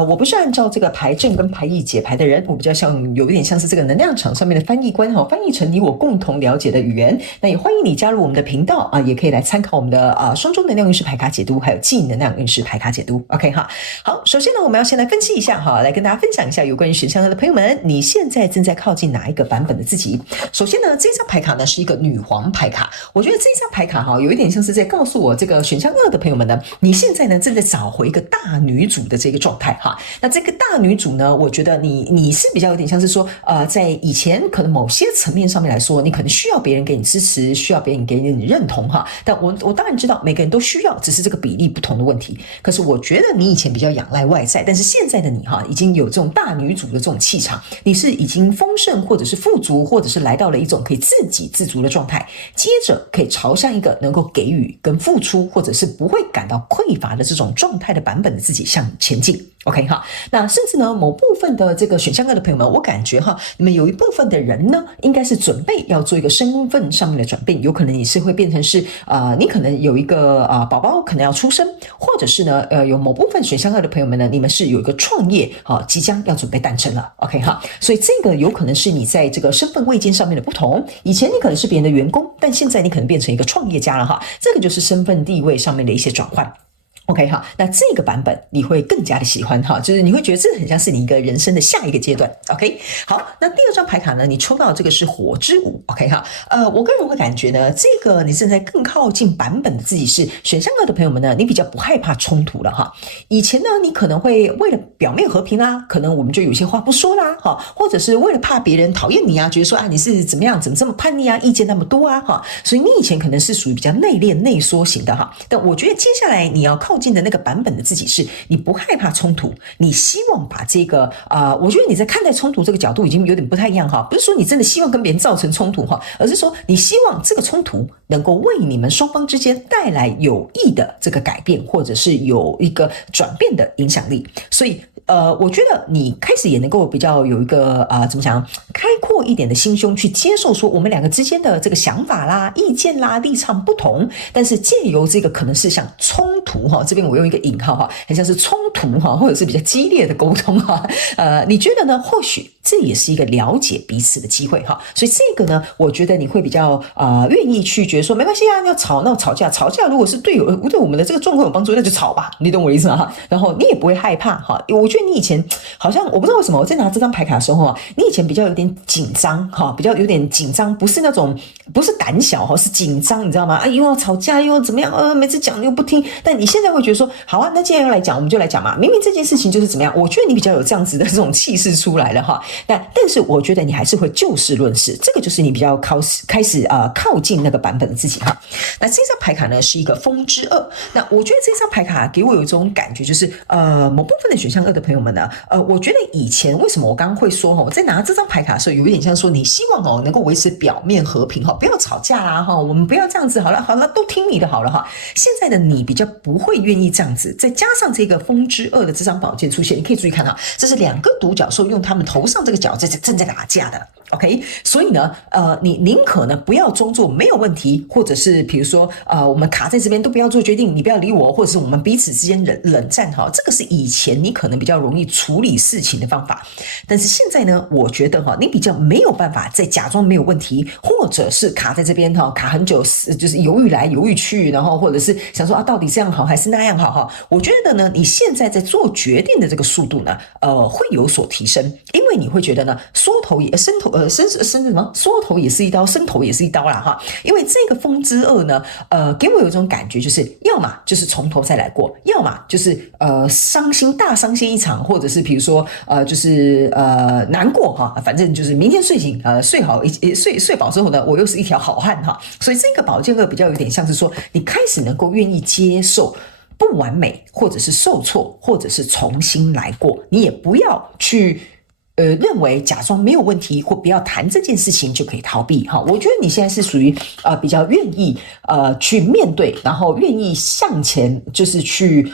我不是按照这个牌阵跟牌意解牌的人，我比较有一点像是这个能量场上面的翻译官哈，翻译成你我共同了解的语言。那也欢迎你加入我们的频道也可以来参考我们的双周能量运势牌卡解读，还有季能量运势牌卡解读。OK 哈，好，首先呢，我们要先来分析一下哈，来跟大家分享一下有关于选项2的朋友们，你现在正在靠近哪一个版本的自己？首先呢，这张牌卡呢是一个女皇牌卡，我觉得这张牌卡哈有一点像是在告诉我这个选项2的朋友们呢，你现在呢正在找回一个大女主的这个状态哈。那这个大女主呢，我觉得你是比较有点像是说在以前可能某些层面上面来说，你可能需要别人给你支持，需要别人给你认同哈。但我当然知道每个人都需要，只是这个比例不同的问题。可是我觉得你以前比较仰赖外在，但是现在的你哈，已经有这种大女主的这种气场，你是已经丰盛或者是富足，或者是来到了一种可以自给自足的状态，接着可以朝向一个能够给予跟付出，或者是不会感到匮乏的这种状态的版本的自己向前进。OK 哈，那甚至呢，某部分的这个选项2的朋友们，我感觉哈，你们有一部分的人呢，应该是准备要做一个身份上面的转变，有可能你是会变成是你可能有一个宝宝可能要出生，或者是呢有某部分选项2的朋友们呢，你们是有一个创业即将要准备诞生了 OK 哈，所以这个有可能是你在这个身份位阶上面的不同，以前你可能是别人的员工，但现在你可能变成一个创业家了哈，这个就是身份地位上面的一些转换。OK 哈，那这个版本你会更加的喜欢哈，就是你会觉得这很像是你一个人生的下一个阶段。OK， 好，那第2张牌卡呢，你抽到这个是火之舞。OK 哈，我个人会感觉呢，这个你正在更靠近版本的自己是选项2的朋友们呢，你比较不害怕冲突了哈。以前呢，你可能会为了表面和平啦，可能我们就有些话不说啦哈，或者是为了怕别人讨厌你觉得说你是怎么样，怎么这么叛逆意见那么多哈，所以你以前可能是属于比较内敛内缩型的哈。但我觉得接下来你要靠近的那个版本的自己是你不害怕冲突，你希望把这个我觉得你在看待冲突这个角度已经有点不太一样哈，不是说你真的希望跟别人造成冲突哈，而是说你希望这个冲突能够为你们双方之间带来有益的这个改变，或者是有一个转变的影响力。所以我觉得你开始也能够比较有一个怎么讲，开阔一点的心胸去接受说我们两个之间的这个想法啦、意见啦、立场不同，但是借由这个可能是像冲突哈，这边我用一个引号哈，很像是冲突哈，或者是比较激烈的沟通哈，你觉得呢？或许这也是一个了解彼此的机会哈，所以这个呢，我觉得你会比较愿意去觉得说没关系啊，要吵那吵架如果是对我们的这个状况有帮助，那就吵吧，你懂我的意思吗？然后你也不会害怕哈。我觉得你以前好像我不知道为什么我在拿这张牌卡的时候啊，你以前比较有点紧张哈，比较有点紧张，不是那种不是胆小哈，是紧张，你知道吗？又要吵架又要怎么样每次讲又不听。但你现在会觉得说好啊，那既然要来讲我们就来讲嘛，明明这件事情就是怎么样，我觉得你比较有这样子的这种气势出来了哈。但是我觉得你还是会就事论事，这个就是你比较开始靠近那个版本的自己哈。那这张牌卡呢是一个风之2，那我觉得这张牌卡给我有一种感觉，就是某部分的选项2的朋友们呢，我觉得以前为什么我刚刚会说我在拿这张牌卡的时候，有一点像说你希望能够维持表面和平不要吵架啦我们不要这样子，好了，都听你的好了哈。现在的你比较不会愿意这样子，再加上这个风之2的这张宝剑出现，你可以注意看哈，这是2个独角兽用他们头上这个角正在打架的。OK， 所以呢，你宁可呢不要装作没有问题，或者是比如说我们卡在这边都不要做决定，你不要理我，或者是我们彼此之间冷战哈，这个是以前你可能比较容易处理事情的方法。但是现在呢，我觉得你比较没有办法再假装没有问题，或者是卡在这边卡很久，就是犹豫来犹豫去，然后或者是想说到底这样好还是那样好哈。我觉得呢，你现在在做决定的这个速度呢，会有所提升，因为你会觉得呢，缩头也是一刀，伸头也是一刀啦哈。因为这个风之2呢，给我有一种感觉，就是要么就是从头再来过，要么就是大伤心一场，或者是比如说就是难过哈，反正就是明天睡醒睡饱之后呢，我又是一条好汉哈。所以这个宝剑2比较有点像是说，你开始能够愿意接受不完美，或者是受挫，或者是重新来过，你也不要去认为假装没有问题或不要谈这件事情就可以逃避哈。我觉得你现在是属于比较愿意去面对，然后愿意向前，就是去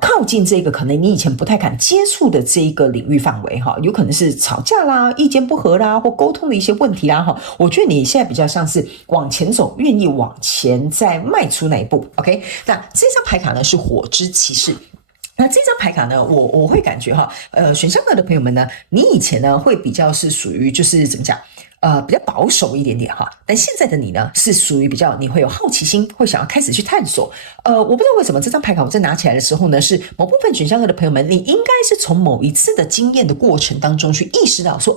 靠近这个可能你以前不太敢接触的这一个领域范围哈，有可能是吵架啦、意见不合啦或沟通的一些问题啦哈。我觉得你现在比较像是往前走，愿意往前再迈出那一步。OK， 那这张牌卡呢是火之骑士。那这张牌卡呢，我会感觉选项2的朋友们呢，你以前呢会比较是属于就是怎么讲，比较保守一点点哈，但现在的你呢是属于比较你会有好奇心，会想要开始去探索。我不知道为什么这张牌卡我在拿起来的时候呢，是某部分选项2的朋友们，你应该是从某一次的经验的过程当中去意识到说，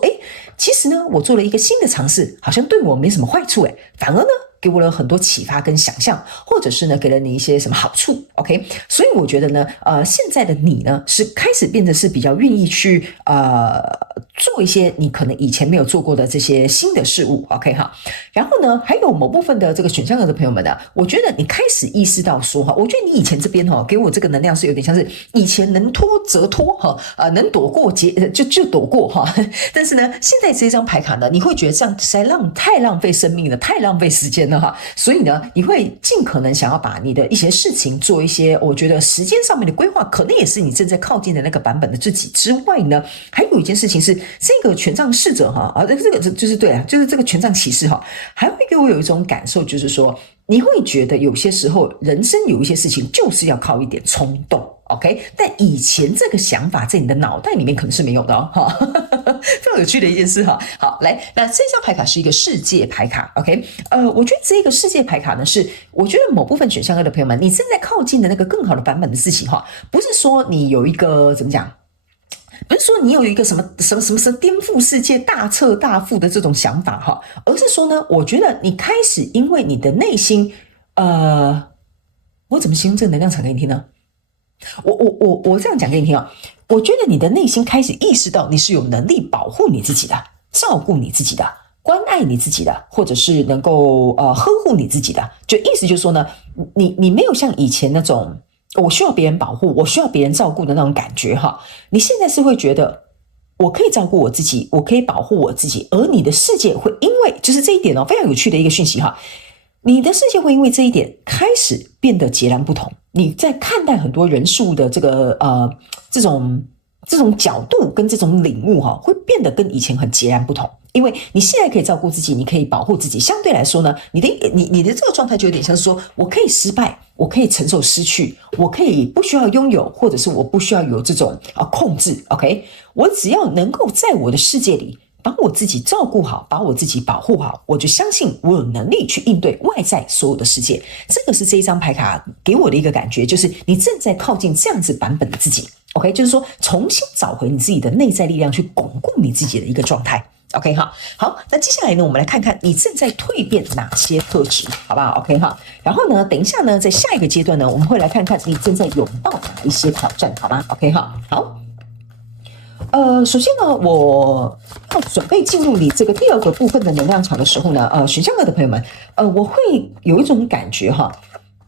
其实呢我做了一个新的尝试，好像对我没什么坏处反而呢给我了很多启发跟想象，或者是呢给了你一些什么好处 OK。 所以我觉得呢现在的你呢是开始变得是比较愿意去做一些你可能以前没有做过的这些新的事物 OK 哈。然后呢还有某部分的这个选项的朋友们呢，我觉得你开始意识到说我觉得你以前这边给我这个能量是有点像是以前能拖则拖能躲过就躲过但是呢现在这张牌卡呢，你会觉得这样太浪费生命了，太浪费时间了所以呢你会尽可能想要把你的一些事情做一些我觉得时间上面的规划，可能也是你正在靠近的那个版本的自己之外呢，还有一件事情是这个权杖侍者这个就是对啊，就是这个权杖骑士还会给我有一种感受，就是说你会觉得有些时候人生有一些事情就是要靠一点冲动 OK， 但以前这个想法在你的脑袋里面可能是没有的非常有趣的一件事好，来，那这张牌卡是一个世界牌卡 OK， 我觉得这个世界牌卡呢，是我觉得某部分选项2的朋友们，你正在靠近的那个更好的版本的自己不是说你有一个怎么讲，不是说你有一个什么颠覆世界大彻大富的这种想法而是说呢，我觉得你开始因为你的内心我怎么形容这个能量场给你听呢？我这样讲给你听我觉得你的内心开始意识到你是有能力保护你自己的，照顾你自己的，关爱你自己的，或者是能够呵护你自己的，就意思就是说呢，你没有像以前那种我需要别人保护，我需要别人照顾的那种感觉你现在是会觉得我可以照顾我自己，我可以保护我自己，而你的世界会因为就是这一点非常有趣的一个讯息你的世界会因为这一点开始变得截然不同。你在看待很多人事物的这个这种角度跟这种领悟会变得跟以前很截然不同。因为你现在可以照顾自己，你可以保护自己，相对来说呢，你的这个状态就有点像是说，我可以失败，我可以承受失去，我可以不需要拥有，或者是我不需要有这种控制 OK， 我只要能够在我的世界里把我自己照顾好，把我自己保护好，我就相信我有能力去应对外在所有的世界。这个是这一张牌卡给我的一个感觉，就是你正在靠近这样子版本的自己。OK， 就是说重新找回你自己的内在力量，去巩固你自己的一个状态。OK 哈，好，那接下来呢，我们来看看你正在蜕变哪些特质，好不好 ？OK 哈，然后呢，等一下呢，在下一个阶段呢，我们会来看看你正在拥抱哪一些挑战，好吗 ？OK 哈，好。首先呢，我要准备进入你这个第二个部分的能量场的时候呢，选项2的朋友们，我会有一种感觉哈，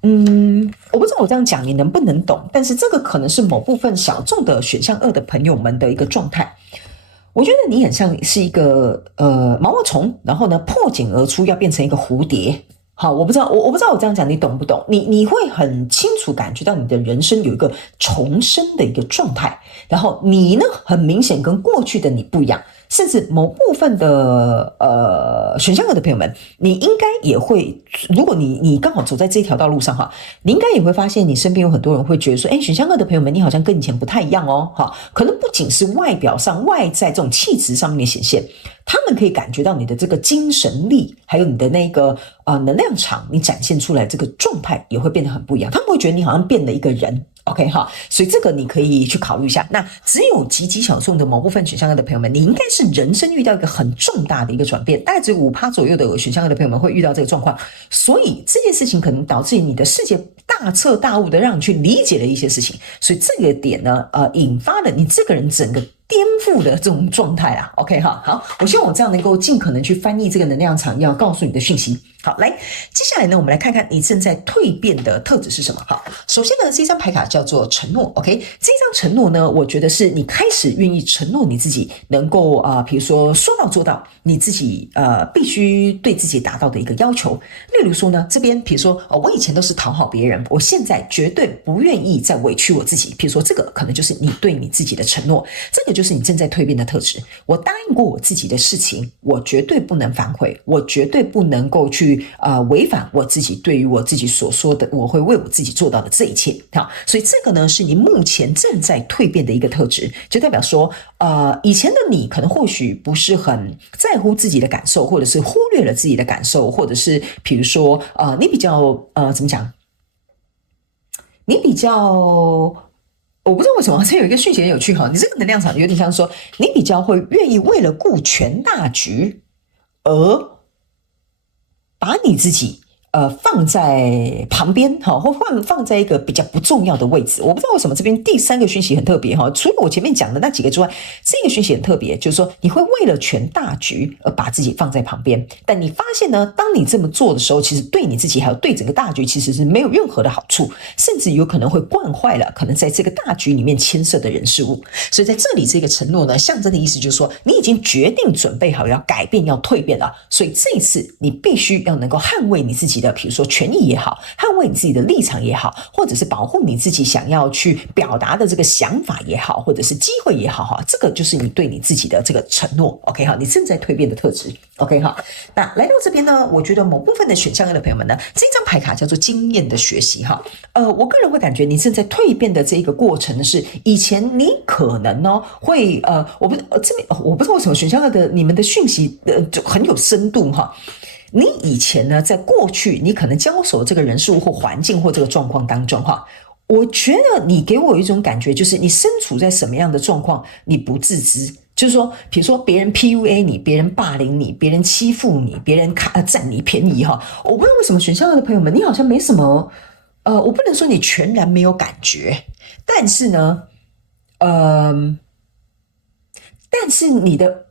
我不知道我这样讲你能不能懂，但是这个可能是某部分小众的选项2的朋友们的一个状态。我觉得你很像是一个毛毛虫，然后呢破茧而出，要变成一个蝴蝶。好，我不知道我这样讲你懂不懂？你会很清楚感觉到你的人生有一个重生的一个状态，然后你呢很明显跟过去的你不一样，甚至某部分的选项2的朋友们，你应该也会，如果你刚好走在这条道路上哈，你应该也会发现你身边有很多人会觉得说，选项2的朋友们，你好像跟以前不太一样哦，哈，可能不仅是外表上外在这种气质上面的显现，他们可以感觉到你的这个精神力，还有你的那个能量场，你展现出来这个状态也会变得很不一样，他们会觉得你好像变了一个人。OK 哈，所以这个你可以去考虑一下。那只有极极小众的某部分选项2的朋友们，你应该是人生遇到一个很重大的一个转变，大概只有5%左右的选项2的朋友们会遇到这个状况，所以这件事情可能导致你的世界大彻大悟的让你去理解了一些事情，所以这个点呢，引发了你这个人整个颠覆的这种状态啊。OK 哈，好，我希望我这样能够尽可能去翻译这个能量场要告诉你的讯息。好，来，接下来呢，我们来看看你正在蜕变的特质是什么。好，首先呢，这张牌卡叫做承诺。OK，这张承诺呢，我觉得是你开始愿意承诺你自己能够比如说说到做到，你自己必须对自己达到的一个要求。例如说呢，这边比如说我以前都是讨好别人，我现在绝对不愿意再委屈我自己。比如说这个可能就是你对你自己的承诺，这个就是你正在蜕变的特质。我答应过我自己的事情，我绝对不能反悔，我绝对不能够去违反我自己对于我自己所说的，我会为我自己做到的这一切。好，所以这个呢是你目前正在蜕变的一个特质，就代表说以前的你可能或许不是很在乎自己的感受，或者是忽略了自己的感受，或者是比如说你比较怎么讲，你比较我不知道为什么，这有一个讯息很有趣哈，你这个能量场有点像说，你比较会愿意为了顾全大局而把你自己放在旁边哈，或放在一个比较不重要的位置。我不知道为什么这边第3个讯息很特别哈，除了我前面讲的那几个之外，这个讯息很特别，就是说你会为了全大局而把自己放在旁边，但你发现呢，当你这么做的时候，其实对你自己还有对整个大局其实是没有任何的好处，甚至有可能会惯坏了可能在这个大局里面牵涉的人事物。所以在这里这个承诺呢，象征的意思就是说，你已经决定准备好要改变要蜕变了，所以这一次你必须要能够捍卫你自己的，比如说权益也好，捍卫你自己的立场也好，或者是保护你自己想要去表达的这个想法也好，或者是机会也好哈，这个就是你对你自己的这个承诺。OK 哈，你正在蜕变的特质。OK 哈，那来到这边呢，我觉得某部分的选项2的朋友们呢，这张牌卡叫做经验的学习哈。我个人会感觉你正在蜕变的这个过程呢，是以前你可能呢会我不知道为什么选项2的你们的讯息就很有深度哈。你以前呢，在过去你可能交手这个人事物或环境或这个状况当中哈，我觉得你给我一种感觉，就是你身处在什么样的状况你不自知，就是说比如说别人 PUA 你，别人霸凌你，别人欺负你，别人占你便宜哈。我不知道为什么选项2的朋友们，你好像没什么我不能说你全然没有感觉，但是呢但是你的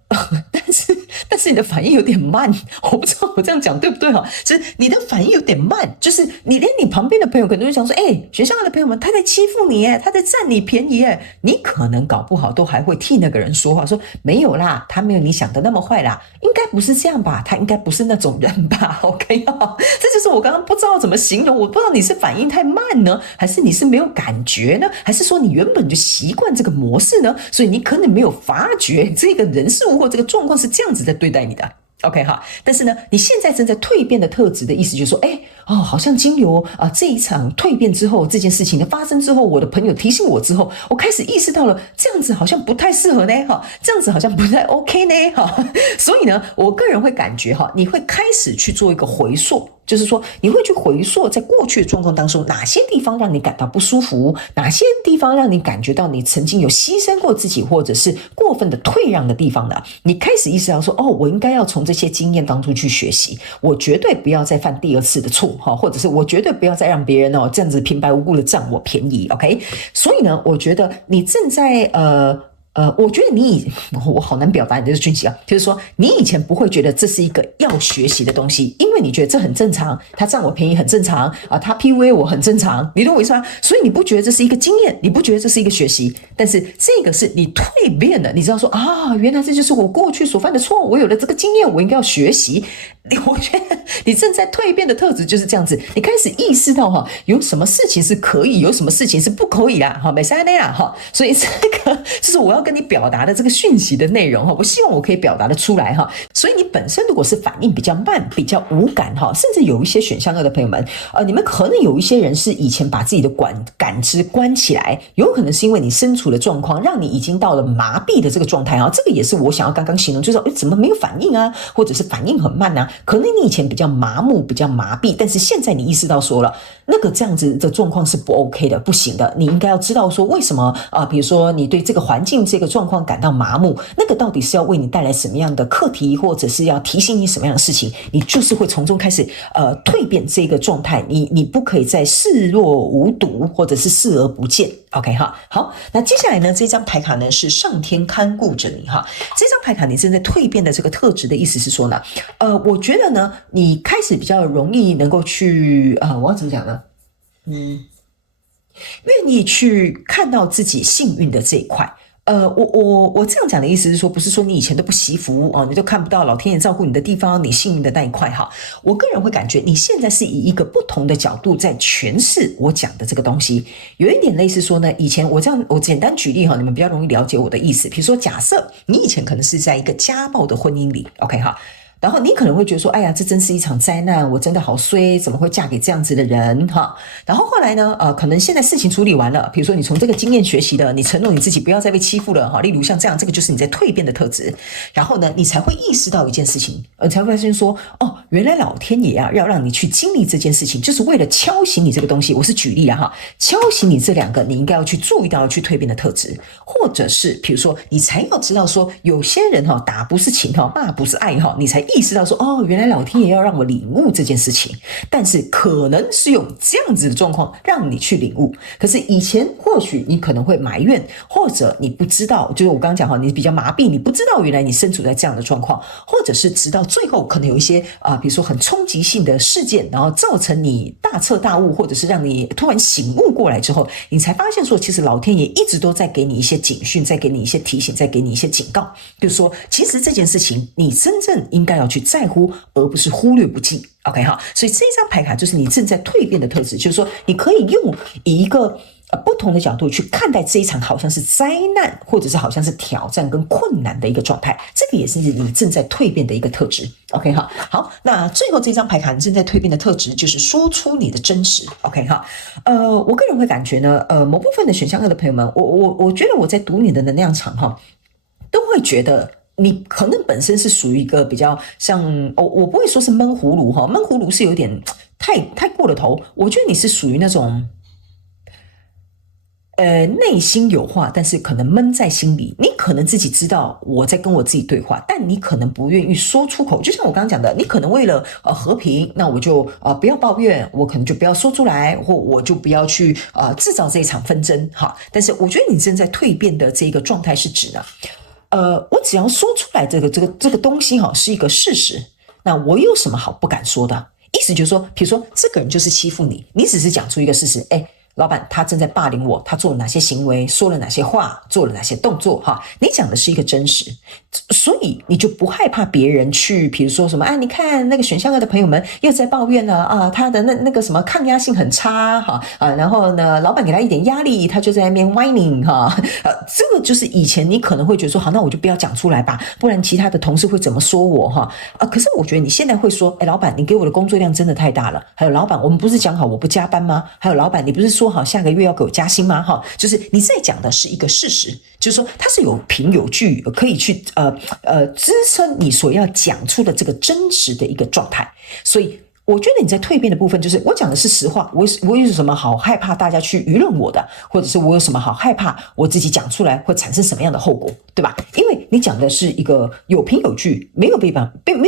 但是你的反应有点慢，我不知道我这样讲对不对哈？就是你的反应有点慢，就是你连你旁边的朋友可能会想说，学校的朋友们他在欺负你耶，他在占你便宜耶，你可能搞不好都还会替那个人说话，说没有啦，他没有你想的那么坏啦，应该不是这样吧，他应该不是那种人吧。OK 哦，这就是我刚刚不知道怎么形容，我不知道你是反应太慢呢，还是你是没有感觉呢，还是说你原本就习惯这个模式呢？所以你可能没有发觉这个人事物或这个状况是这样子在对待你的。OK 哈，但是呢，你现在正在蜕变的特质的意思就是说，好像经由这一场蜕变之后，这件事情的发生之后，我的朋友提醒我之后，我开始意识到了，这样子好像不太适合呢，这样子好像不太 OK 呢，所以呢，我个人会感觉你会开始去做一个回溯。就是说，你会去回溯在过去的状况当中，哪些地方让你感到不舒服，哪些地方让你感觉到你曾经有牺牲过自己，或者是过分的退让的地方呢？你开始意识到说，我应该要从这些经验当中去学习，我绝对不要再犯第二次的错，或者是我绝对不要再让别人这样子平白无故的占我便宜 ，OK？ 所以呢，我觉得你正在我觉得我好难表达你这个讯息啊，就是说你以前不会觉得这是一个要学习的东西，因为你觉得这很正常，他占我便宜很正常他 PUA 我很正常，你懂我意思吗？所以你不觉得这是一个经验，你不觉得这是一个学习，但是这个是你蜕变了，你知道说原来这就是我过去所犯的错，我有了这个经验，我应该要学习。我觉得你正在蜕变的特质就是这样子，你开始意识到有什么事情是可以，有什么事情是不可以啦，没塞内啦所以这个就是我要跟你表达的这个讯息的内容我希望我可以表达的出来所以你本身如果是反应比较慢，比较无感甚至有一些选项2的朋友们，你们可能有一些人是以前把自己的感知关起来，有可能是因为你身处的状况让你已经到了麻痹的这个状态这个也是我想要刚刚形容，就是怎么没有反应啊，或者是反应很慢啊。可能你以前比较麻木，比较麻痹，但是现在你意识到说了，那个这样子的状况是不 OK 的，不行的。你应该要知道说为什么比如说你对这个环境这个状况感到麻木，那个到底是要为你带来什么样的课题，或者是要提醒你什么样的事情，你就是会从中开始蜕变这个状态。你不可以再视若无睹，或者是视而不见。OK 好，那接下来呢，这张牌卡呢是上天看顾着你这张牌卡你正在蜕变的这个特质的意思是说呢，我觉得呢，你开始比较容易能够去我要怎么讲呢？愿意去看到自己幸运的这一块。我这样讲的意思是说，不是说你以前都不惜福你都看不到老天爷照顾你的地方，你幸运的那一块我个人会感觉你现在是以一个不同的角度在诠释我讲的这个东西，有一点类似说呢，以前我简单举例你们比较容易了解我的意思。比如说，假设你以前可能是在一个家暴的婚姻里 ，OK 然后你可能会觉得说，哎呀，这真是一场灾难，我真的好衰，怎么会嫁给这样子的人然后后来呢，可能现在事情处理完了，比如说你从这个经验学习了，你承诺你自己不要再被欺负了例如像这样，这个就是你在蜕变的特质。然后呢，你才会意识到一件事情，才会发现说，原来老天爷要让你去经历这件事情，就是为了敲醒你这个东西。我是举例敲醒你这2个你应该要去注意到要去蜕变的特质，或者是比如说你才要知道说，有些人打不是情骂不是爱你才意识到说，原来老天爷要让我领悟这件事情，但是可能是用这样子的状况让你去领悟。可是以前或许你可能会埋怨，或者你不知道，就是我刚刚讲你比较麻痹，你不知道原来你身处在这样的状况，或者是直到最后可能有一些比如说很冲击性的事件，然后造成你大彻大悟，或者是让你突然醒悟过来之后，你才发现说，其实老天爷一直都在给你一些警讯，在给你一些提醒，在给你一些警告，就是说其实这件事情你真正应该要去在乎，而不是忽略不计。OK 所以这一张牌卡就是你正在蜕变的特质，就是说你可以以一个不同的角度去看待这一场好像是灾难，或者是好像是挑战跟困难的一个状态，这个也是你正在蜕变的一个特质。OK 好，那最后这张牌卡你正在蜕变的特质就是说出你的真实。OK 我个人会感觉呢，某部分的选项2的朋友们，我觉得我在读你的能量场都会觉得你可能本身是属于一个比较像我不会说是闷葫芦闷葫芦是有点太过了头，我觉得你是属于那种内心有话，但是可能闷在心里。你可能自己知道我在跟我自己对话，但你可能不愿意说出口。就像我刚刚讲的，你可能为了和平，那我就不要抱怨，我可能就不要说出来，或我就不要去制造这一场纷争但是我觉得你正在蜕变的这个状态是指呢，我只要说出来这个东西是一个事实，那我有什么好不敢说的？意思就是说，比如说这个人就是欺负你，你只是讲出一个事实，老板他正在霸凌我，他做了哪些行为，说了哪些话，做了哪些动作哈，你讲的是一个真实，所以你就不害怕别人去比如说什么你看那个选项2的朋友们又在抱怨了他的那个什么抗压性很差哈然后呢老板给他一点压力，他就在那边 whining 哈这个就是以前你可能会觉得说好，那我就不要讲出来吧，不然其他的同事会怎么说我哈可是我觉得你现在会说老板你给我的工作量真的太大了，还有老板我们不是讲好我不加班吗？还有老板你不是说好下个月要给我加薪吗？哈，就是你在讲的是一个事实，就是说它是有凭有据可以去支撑你所要讲出的这个真实的一个状态，所以我觉得你在蜕变的部分，就是我讲的是实话，我有什么好害怕大家去舆论我的，或者是我有什么好害怕我自己讲出来会产生什么样的后果，对吧？因为你讲的是一个有凭有据，没有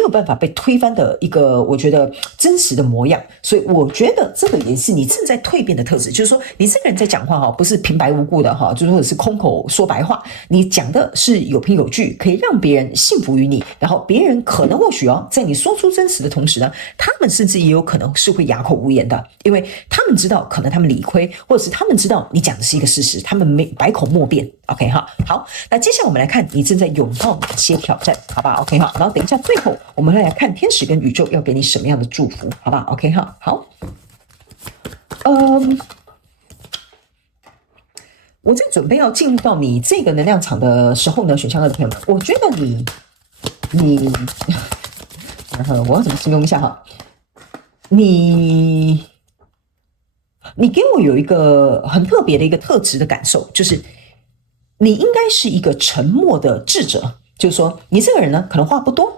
办法被推翻的一个我觉得真实的模样，所以我觉得这个也是你正在蜕变的特质，就是说你这个人在讲话不是平白无故的就是或者是空口说白话，你讲的是有凭有据，可以让别人信服于你，然后别人可能或许在你说出真实的同时呢，他们甚至也有可能是会哑口无言的，因为他们知道可能他们理亏，或者是他们知道你讲的是一个事实，他们百口莫辩。 OK 哈，好，那接下来我们来看你正在拥抱哪些挑战，好吧 OK 哈，然后等一下最后我们来看天使跟宇宙要给你什么样的祝福，好吧 OK 哈，好，我在准备要进入到你这个能量场的时候呢，选项2的朋友们，我觉得你我要怎么形容一下哈？你给我有一个很特别的一个特质的感受，就是你应该是一个沉默的智者，就是说你这个人呢可能话不多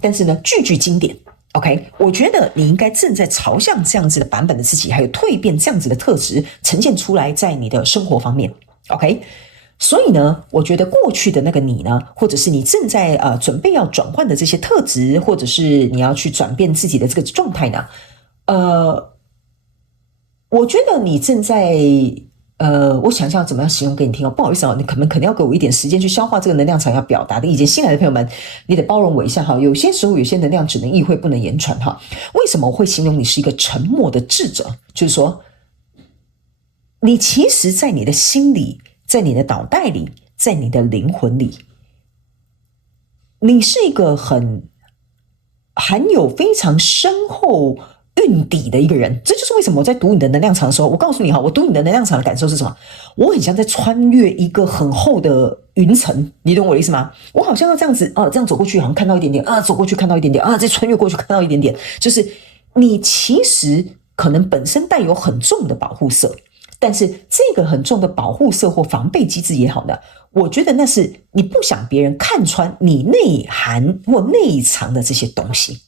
但是呢句句经典。OK， 我觉得你应该正在朝向这样子的版本的自己，还有蜕变这样子的特质呈现出来在你的生活方面。OK， 所以呢，我觉得过去的那个你呢，或者是你正在准备要转换的这些特质，或者是你要去转变自己的这个状态呢，我觉得你正在我想想怎么样形容给你听不好意思你可能要给我一点时间去消化这个能量场要表达的意见。新来的朋友们，你得包容我一下有些时候有些能量只能意会不能言传为什么我会形容你是一个沉默的智者？就是说，你其实在你的心里，在你的脑袋里，在你的灵魂里，你是一个很含有非常深厚蕴底的一个人。这就是为什么我在读你的能量场的时候，我告诉你我读你的能量场的感受是什么？我很像在穿越一个很厚的云层，你懂我的意思吗？我好像要这样子这样走过去好像看到一点点走过去看到一点点再穿越过去看到一点点，就是你其实可能本身带有很重的保护色，但是这个很重的保护色或防备机制也好呢，我觉得那是你不想别人看穿你内涵或内藏的这些东西。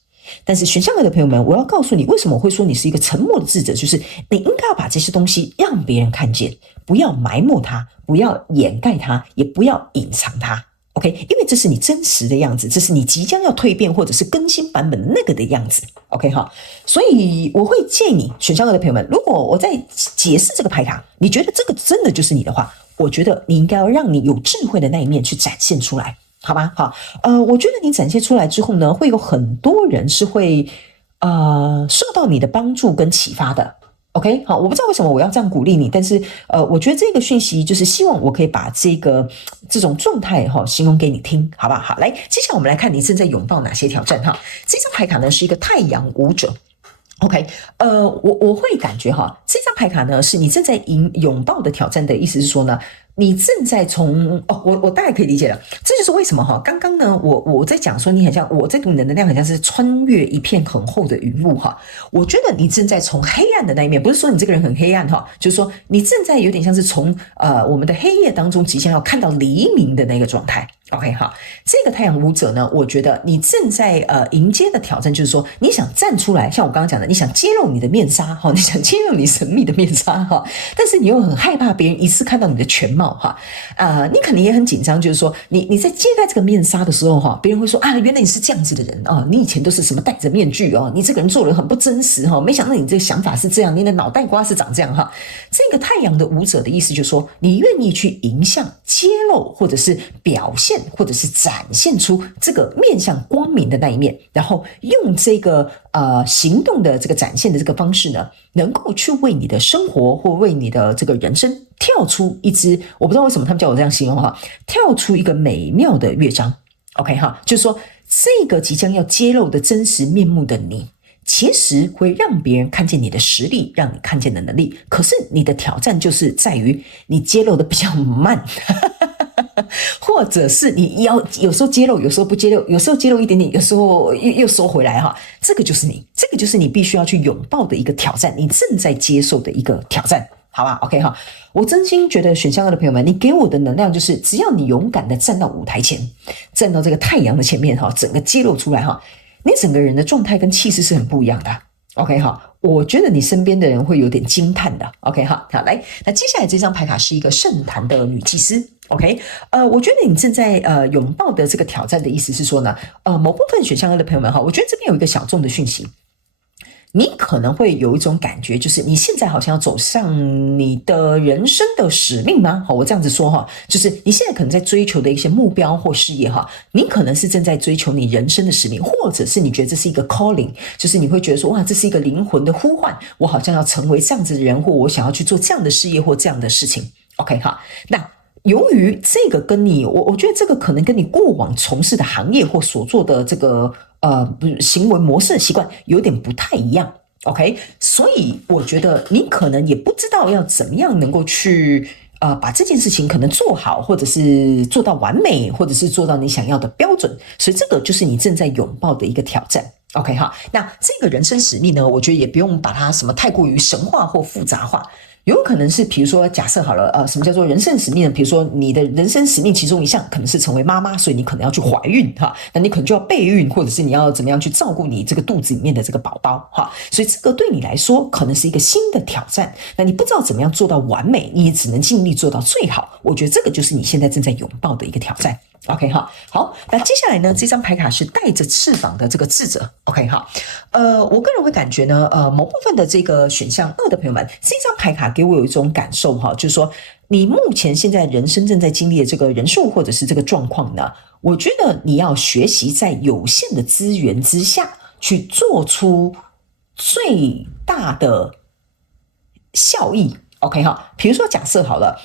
但是选项2的朋友们，我要告诉你为什么我会说你是一个沉默的智者，就是你应该要把这些东西让别人看见，不要埋没它，不要掩盖它，也不要隐藏它。OK， 因为这是你真实的样子，这是你即将要蜕变或者是更新版本的那个的样子。OK 哈，所以我会建议你选项2的朋友们，如果我在解释这个牌卡，你觉得这个真的就是你的话，我觉得你应该要让你有智慧的那一面去展现出来。好吧，好，我觉得你展现出来之后呢，会有很多人是会受到你的帮助跟启发的。OK， 好，我不知道为什么我要这样鼓励你，但是我觉得这个讯息就是希望我可以把这种状态形容给你听，好不好？好，来，接下来我们来看你正在拥抱哪些挑战这张牌卡呢是一个太阳舞者。OK， 我会感觉这张牌卡呢是你正在拥抱的挑战的意思是说呢，你正在从我大概可以理解了，这就是为什么刚刚呢我在讲说你很像我在读你的能量很像是穿越一片很厚的云雾我觉得你正在从黑暗的那一面，不是说你这个人很黑暗就是说你正在有点像是从我们的黑夜当中即将要看到黎明的那个状态。OK 好，这个太阳舞者呢，我觉得你正在迎接的挑战就是说，你想站出来，像我刚刚讲的，你想揭露你的面纱你想揭露你神秘的面纱但是你又很害怕别人一次看到你的全貌你可能也很紧张，就是说你在揭开这个面纱的时候别人会说原来你是这样子的人你以前都是什么戴着面具你这个人做人很不真实没想到你这个想法是这样，你的脑袋瓜是长这样这个太阳的舞者的意思就是说，你愿意去迎向、揭露或者是表现现或者是展现出这个面向光明的那一面，然后用这个行动的这个展现的这个方式呢，能够去为你的生活或为你的这个人生跳出一支，我不知道为什么他们叫我这样形容哈，跳出一个美妙的乐章。OK 哈，就是说这个即将要揭露的真实面目的你，其实会让别人看见你的实力，让你看见的能力。可是你的挑战就是在于你揭露的比较慢，或者是你要有时候揭露，有时候不揭露，有时候揭露一点点，有时候又收回来哈。这个就是你必须要去拥抱的一个挑战，你正在接受的一个挑战。好吧 ，OK 哈，我真心觉得选项2的朋友们，你给我的能量就是，只要你勇敢的站到舞台前，站到这个太阳的前面哈，整个揭露出来哈，你整个人的状态跟气势是很不一样的。OK 哈，我觉得你身边的人会有点惊叹的。OK 哈，好来，那接下来这张牌卡是一个圣坛的女祭司。OK， 我觉得你正在拥抱的这个挑战的意思是说呢，某部分选项2的朋友们哈，我觉得这边有一个小众的讯息。你可能会有一种感觉，就是你现在好像要走上你的人生的使命吗？好，我这样子说哈，就是你现在可能在追求的一些目标或事业哈，你可能是正在追求你人生的使命，或者是你觉得这是一个 calling， 就是你会觉得说哇，这是一个灵魂的呼唤，我好像要成为这样子的人，或我想要去做这样的事业或这样的事情。OK 哈，那由于这个跟你，我觉得这个可能跟你过往从事的行业或所做的这个行为模式的习惯有点不太一样。OK， 所以我觉得你可能也不知道要怎么样能够去把这件事情可能做好，或者是做到完美，或者是做到你想要的标准，所以这个就是你正在拥抱的一个挑战。OK 哈，那这个人生使命呢，我觉得也不用把它什么太过于神话或复杂化。有可能是比如说假设好了，什么叫做人生使命呢？比如说你的人生使命其中一项可能是成为妈妈，所以你可能要去怀孕哈，那你可能就要备孕，或者是你要怎么样去照顾你这个肚子里面的这个宝宝哈，所以这个对你来说可能是一个新的挑战。那你不知道怎么样做到完美，你也只能尽力做到最好。我觉得这个就是你现在正在拥抱的一个挑战。OK 哈，好，那接下来呢，这张牌卡是带着翅膀的这个智者。OK 哈，我个人会感觉呢，某部分的这个选项2的朋友们，这张牌卡给我有一种感受哈，就是说你目前现在人生正在经历的这个人数或者是这个状况呢，我觉得你要学习在有限的资源之下去做出最大的效益。OK 哈，比如说假设好了，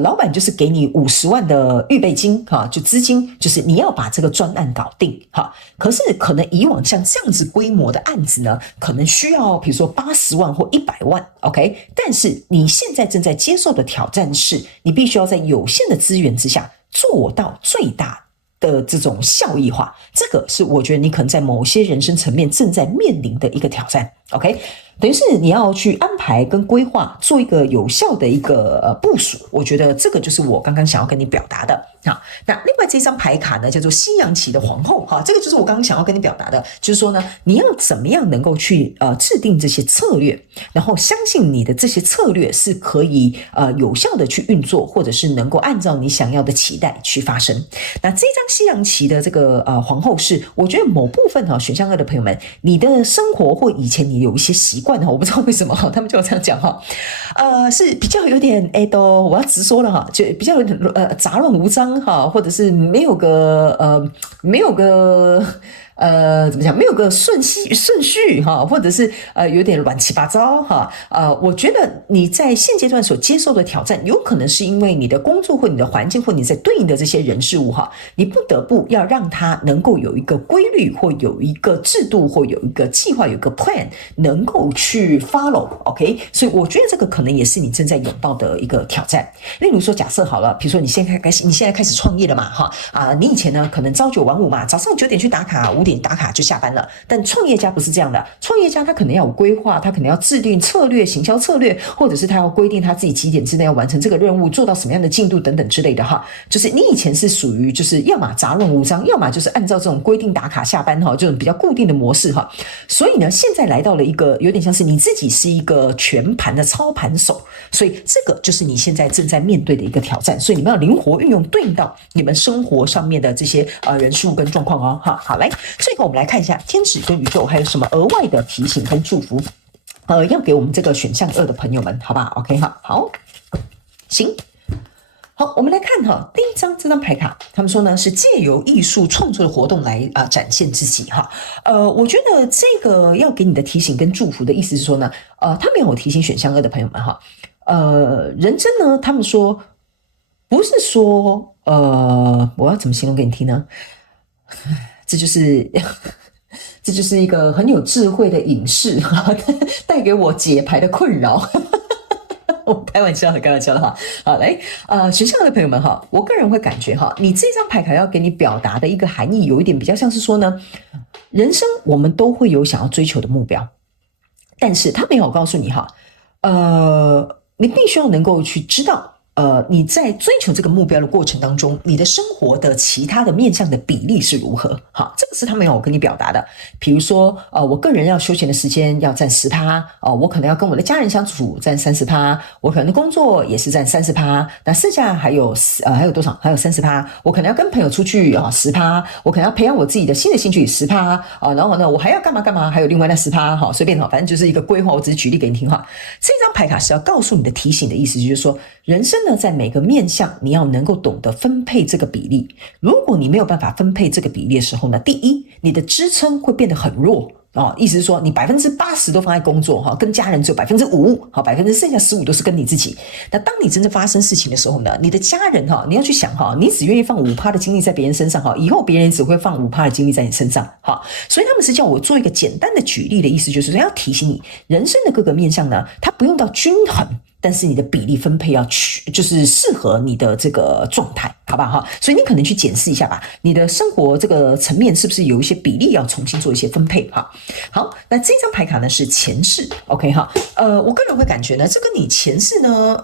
老板就是给你50万的预备金哈，就资金，就是你要把这个专案搞定哈。可是可能以往像这样子规模的案子呢，可能需要比如说80万或100万 ，OK。但是你现在正在接受的挑战是，你必须要在有限的资源之下做到最大的这种效益化，这个是我觉得你可能在某些人生层面正在面临的一个挑战。OK， 等于是你要去安排跟规划，做一个有效的一个部署。我觉得这个就是我刚刚想要跟你表达的。好，那另外这张牌卡呢，叫做西洋棋的皇后。哈，这个就是我刚刚想要跟你表达的，就是说呢，你要怎么样能够去制定这些策略，然后相信你的这些策略是可以有效的去运作，或者是能够按照你想要的期待去发生。那这张西洋棋的这个皇后是，我觉得某部分哈选项2的朋友们，你的生活或以前你有一些习惯哈，我不知道为什么哈，他们就这样讲哈，是比较有点我要直说了哈，就比较有点杂乱无章哈，或者是没有个怎么讲？没有个顺序哈，或者是有点乱七八糟哈。我觉得你在现阶段所接受的挑战，有可能是因为你的工作或你的环境或你在对应的这些人事物哈，你不得不要让它能够有一个规律，或有一个制度，或有一个计划，有一个 plan 能够去 follow。OK， 所以我觉得这个可能也是你正在拥抱的一个挑战。例如说，假设好了，比如说你现在开始创业了嘛哈你以前呢可能朝9晚5嘛，早上9点去打卡，5点打卡就下班了。但创业家不是这样的，创业家他可能要有规划，他可能要制定策略、行销策略，或者是他要规定他自己几点之内要完成这个任务，做到什么样的进度等等之类的哈。就是你以前是属于就是要么杂乱无章，要么就是按照这种规定打卡下班哈，这种比较固定的模式哈。所以呢，现在来到了一个有点像是你自己是一个全盘的操盘手，所以这个就是你现在正在面对的一个挑战。所以你们要灵活运用，对应到你们生活上面的这些人数跟状况哦哈。好，来，最后我们来看一下天使跟宇宙还有什么额外的提醒跟祝福，要给我们这个选项2的朋友们，好吧 ？OK 哈，好，行。好，我们来看哈，第一张这张牌卡，他们说呢是借由艺术创作的活动来展现自己哈。我觉得这个要给你的提醒跟祝福的意思是说呢，他们有提醒选项2的朋友们哈，人生呢，他们说不是说我要怎么形容给你听呢？这就是这就是一个很有智慧的隐士带给我解牌的困扰。我开玩笑的哈。好，来，选项的朋友们哈，我个人会感觉哈，你这张牌卡要给你表达的一个含义，有一点比较像是说呢，人生我们都会有想要追求的目标，但是他没有告诉你哈，你必须要能够去知道。你在追求这个目标的过程当中，你的生活的其他的面向的比例是如何？好，这个是他们要我跟你表达的。比如说，我个人要休闲的时间要占10%，我可能要跟我的家人相处占30%，我可能工作也是占30%，那剩下还有多少？还有30%，我可能要跟朋友出去10%，我可能要培养我自己的新的兴趣10%，然后呢，我还要干嘛？还有另外那10%，哈，随便哈，反正就是一个规划。我只是举例给你听哈。这张牌卡是要告诉你的提醒的意思，就是说，人生呢，在每个面向，你要能够懂得分配这个比例。如果你没有办法分配这个比例的时候呢，第一，你的支撑会变得很弱。意思是说你80%都放在工作跟家人只有5%，剩下15%都是跟你自己。那当你真正发生事情的时候呢，你的家人你要去想你只愿意放5%的精力在别人身上以后别人只会放5%的精力在你身上所以他们是叫我做一个简单的举例的意思，就是要提醒你，人生的各个面向呢，它不用到均衡，但是你的比例分配要就是适合你的这个状态，好不好？所以你可能去检视一下吧，你的生活这个层面是不是有一些比例要重新做一些分配哈？好，那这张牌卡呢是前世 ，OK 哈？我个人会感觉呢，这个你前世呢，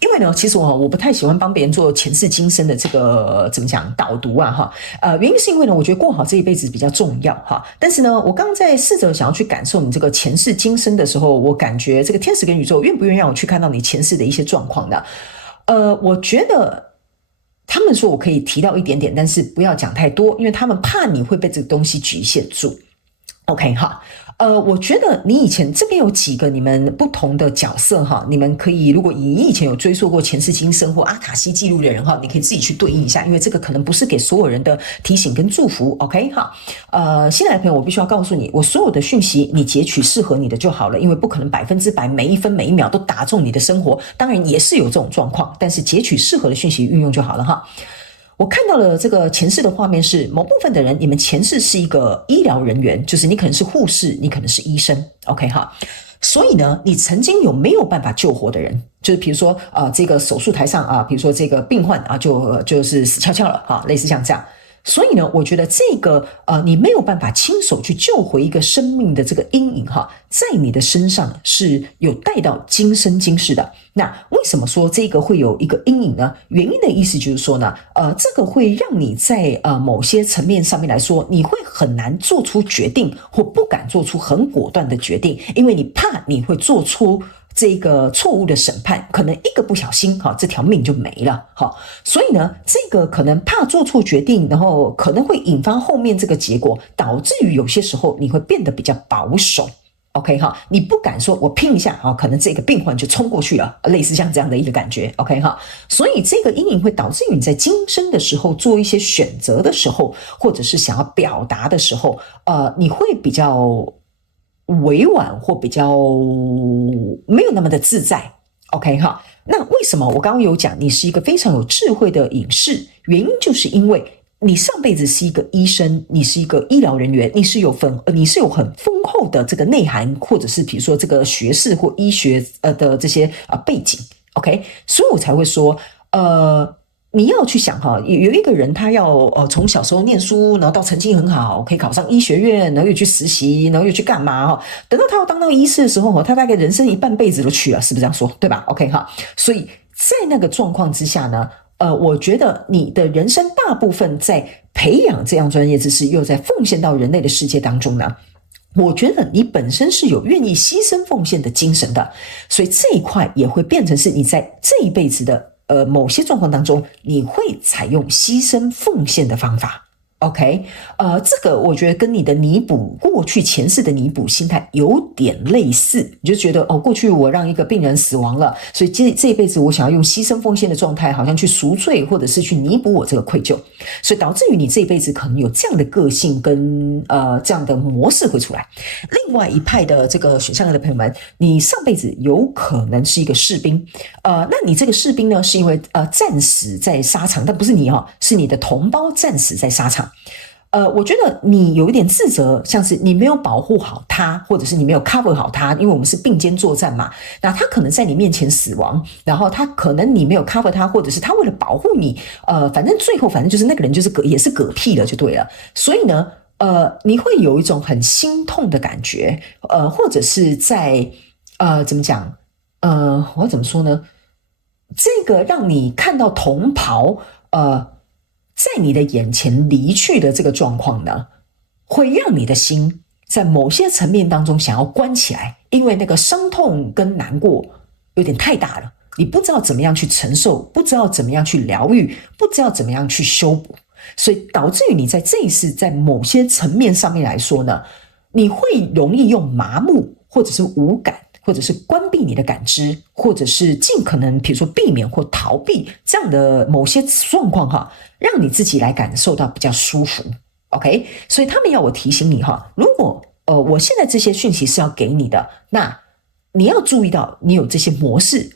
因为呢，其实我不太喜欢帮别人做前世今生的这个怎么讲导读原因是因为呢，我觉得过好这一辈子比较重要但是呢，我刚在试着想要去感受你这个前世今生的时候，我感觉这个天使跟宇宙愿不愿意让我去看到你前世的一些状况的？我觉得他们说我可以提到一点点，但是不要讲太多，因为他们怕你会被这个东西局限住。OK 哈，我觉得你以前这边有几个你们不同的角色你们可以，如果你以前有追溯过前世今生或阿卡西记录的人你可以自己去对应一下，因为这个可能不是给所有人的提醒跟祝福。OK 哈，新来的朋友，我必须要告诉你，我所有的讯息你截取适合你的就好了，因为不可能100%每一分每一秒都打中你的生活，当然也是有这种状况，但是截取适合的讯息运用就好了哈。我看到了这个前世的画面是某部分的人，你们前世是一个医疗人员，就是你可能是护士，你可能是医生 ，OK 哈。所以呢，你曾经有没有办法救活的人，就是比如说这个手术台上比如说这个病患就是死翘翘了类似像这样。所以呢，我觉得这个你没有办法亲手去救回一个生命的这个阴影在你的身上是有带到今生今世的。那为什么说这个会有一个阴影呢？原因的意思就是说呢，这个会让你在某些层面上面来说，你会很难做出决定，或不敢做出很果断的决定，因为你怕你会做出这个错误的审判，可能一个不小心这条命就没了所以呢，这个可能怕做错决定，然后可能会引发后面这个结果，导致于有些时候你会变得比较保守。OK 你不敢说我拼一下可能这个病患就冲过去了，类似像这样的一个感觉。OK 所以这个阴影会导致于你在今生的时候做一些选择的时候，或者是想要表达的时候，你会比较委婉或比较没有那么的自在。OK 那为什么我刚刚有讲你是一个非常有智慧的隐士？原因就是因为你上辈子是一个医生，你是一个医疗人员，你是有很丰厚的这个内涵，或者是比如说这个学士或医学的这些背景。OK， 所以我才会说你要去想有一个人他要从小时候念书，然后到成绩很好，可以考上医学院，然后又去实习，然后又去干嘛等到他要当到医师的时候他大概人生一半辈子都去了，是不是这样说？对吧 ？OK 所以在那个状况之下呢，我觉得你的人生大部分在培养这样专业知识，又在奉献到人类的世界当中呢，我觉得你本身是有愿意牺牲奉献的精神的，所以这一块也会变成是你在这一辈子的某些状况当中，你会采用牺牲奉献的方法。OK，这个我觉得跟你的弥补过去前世的弥补心态有点类似，你就觉得过去我让一个病人死亡了，所以这一辈子我想要用牺牲奉献的状态，好像去赎罪或者是去弥补我这个愧疚，所以导致于你这一辈子可能有这样的个性跟这样的模式会出来。另外一派的这个选项的朋友们，你上辈子有可能是一个士兵，那你这个士兵呢，是因为战死在沙场，但不是你是你的同胞战死在沙场。我觉得你有一点自责，像是你没有保护好他，或者是你没有 cover 好他，因为我们是并肩作战嘛。那他可能在你面前死亡，然后他可能你没有 cover 他，或者是他为了保护你，反正最后就是那个人就是也是嗝屁了就对了。所以呢，你会有一种很心痛的感觉，或者是在怎么讲？我要怎么说呢？这个让你看到同袍，在你的眼前离去的这个状况呢，会让你的心在某些层面当中想要关起来，因为那个伤痛跟难过有点太大了，你不知道怎么样去承受，不知道怎么样去疗愈，不知道怎么样去修补，所以导致于你在这一世在某些层面上面来说呢，你会容易用麻木或者是无感，或者是关闭你的感知，或者是尽可能比如说避免或逃避这样的某些状况让你自己来感受到比较舒服。 OK， 所以他们要我提醒你如果我现在这些讯息是要给你的，那你要注意到你有这些模式，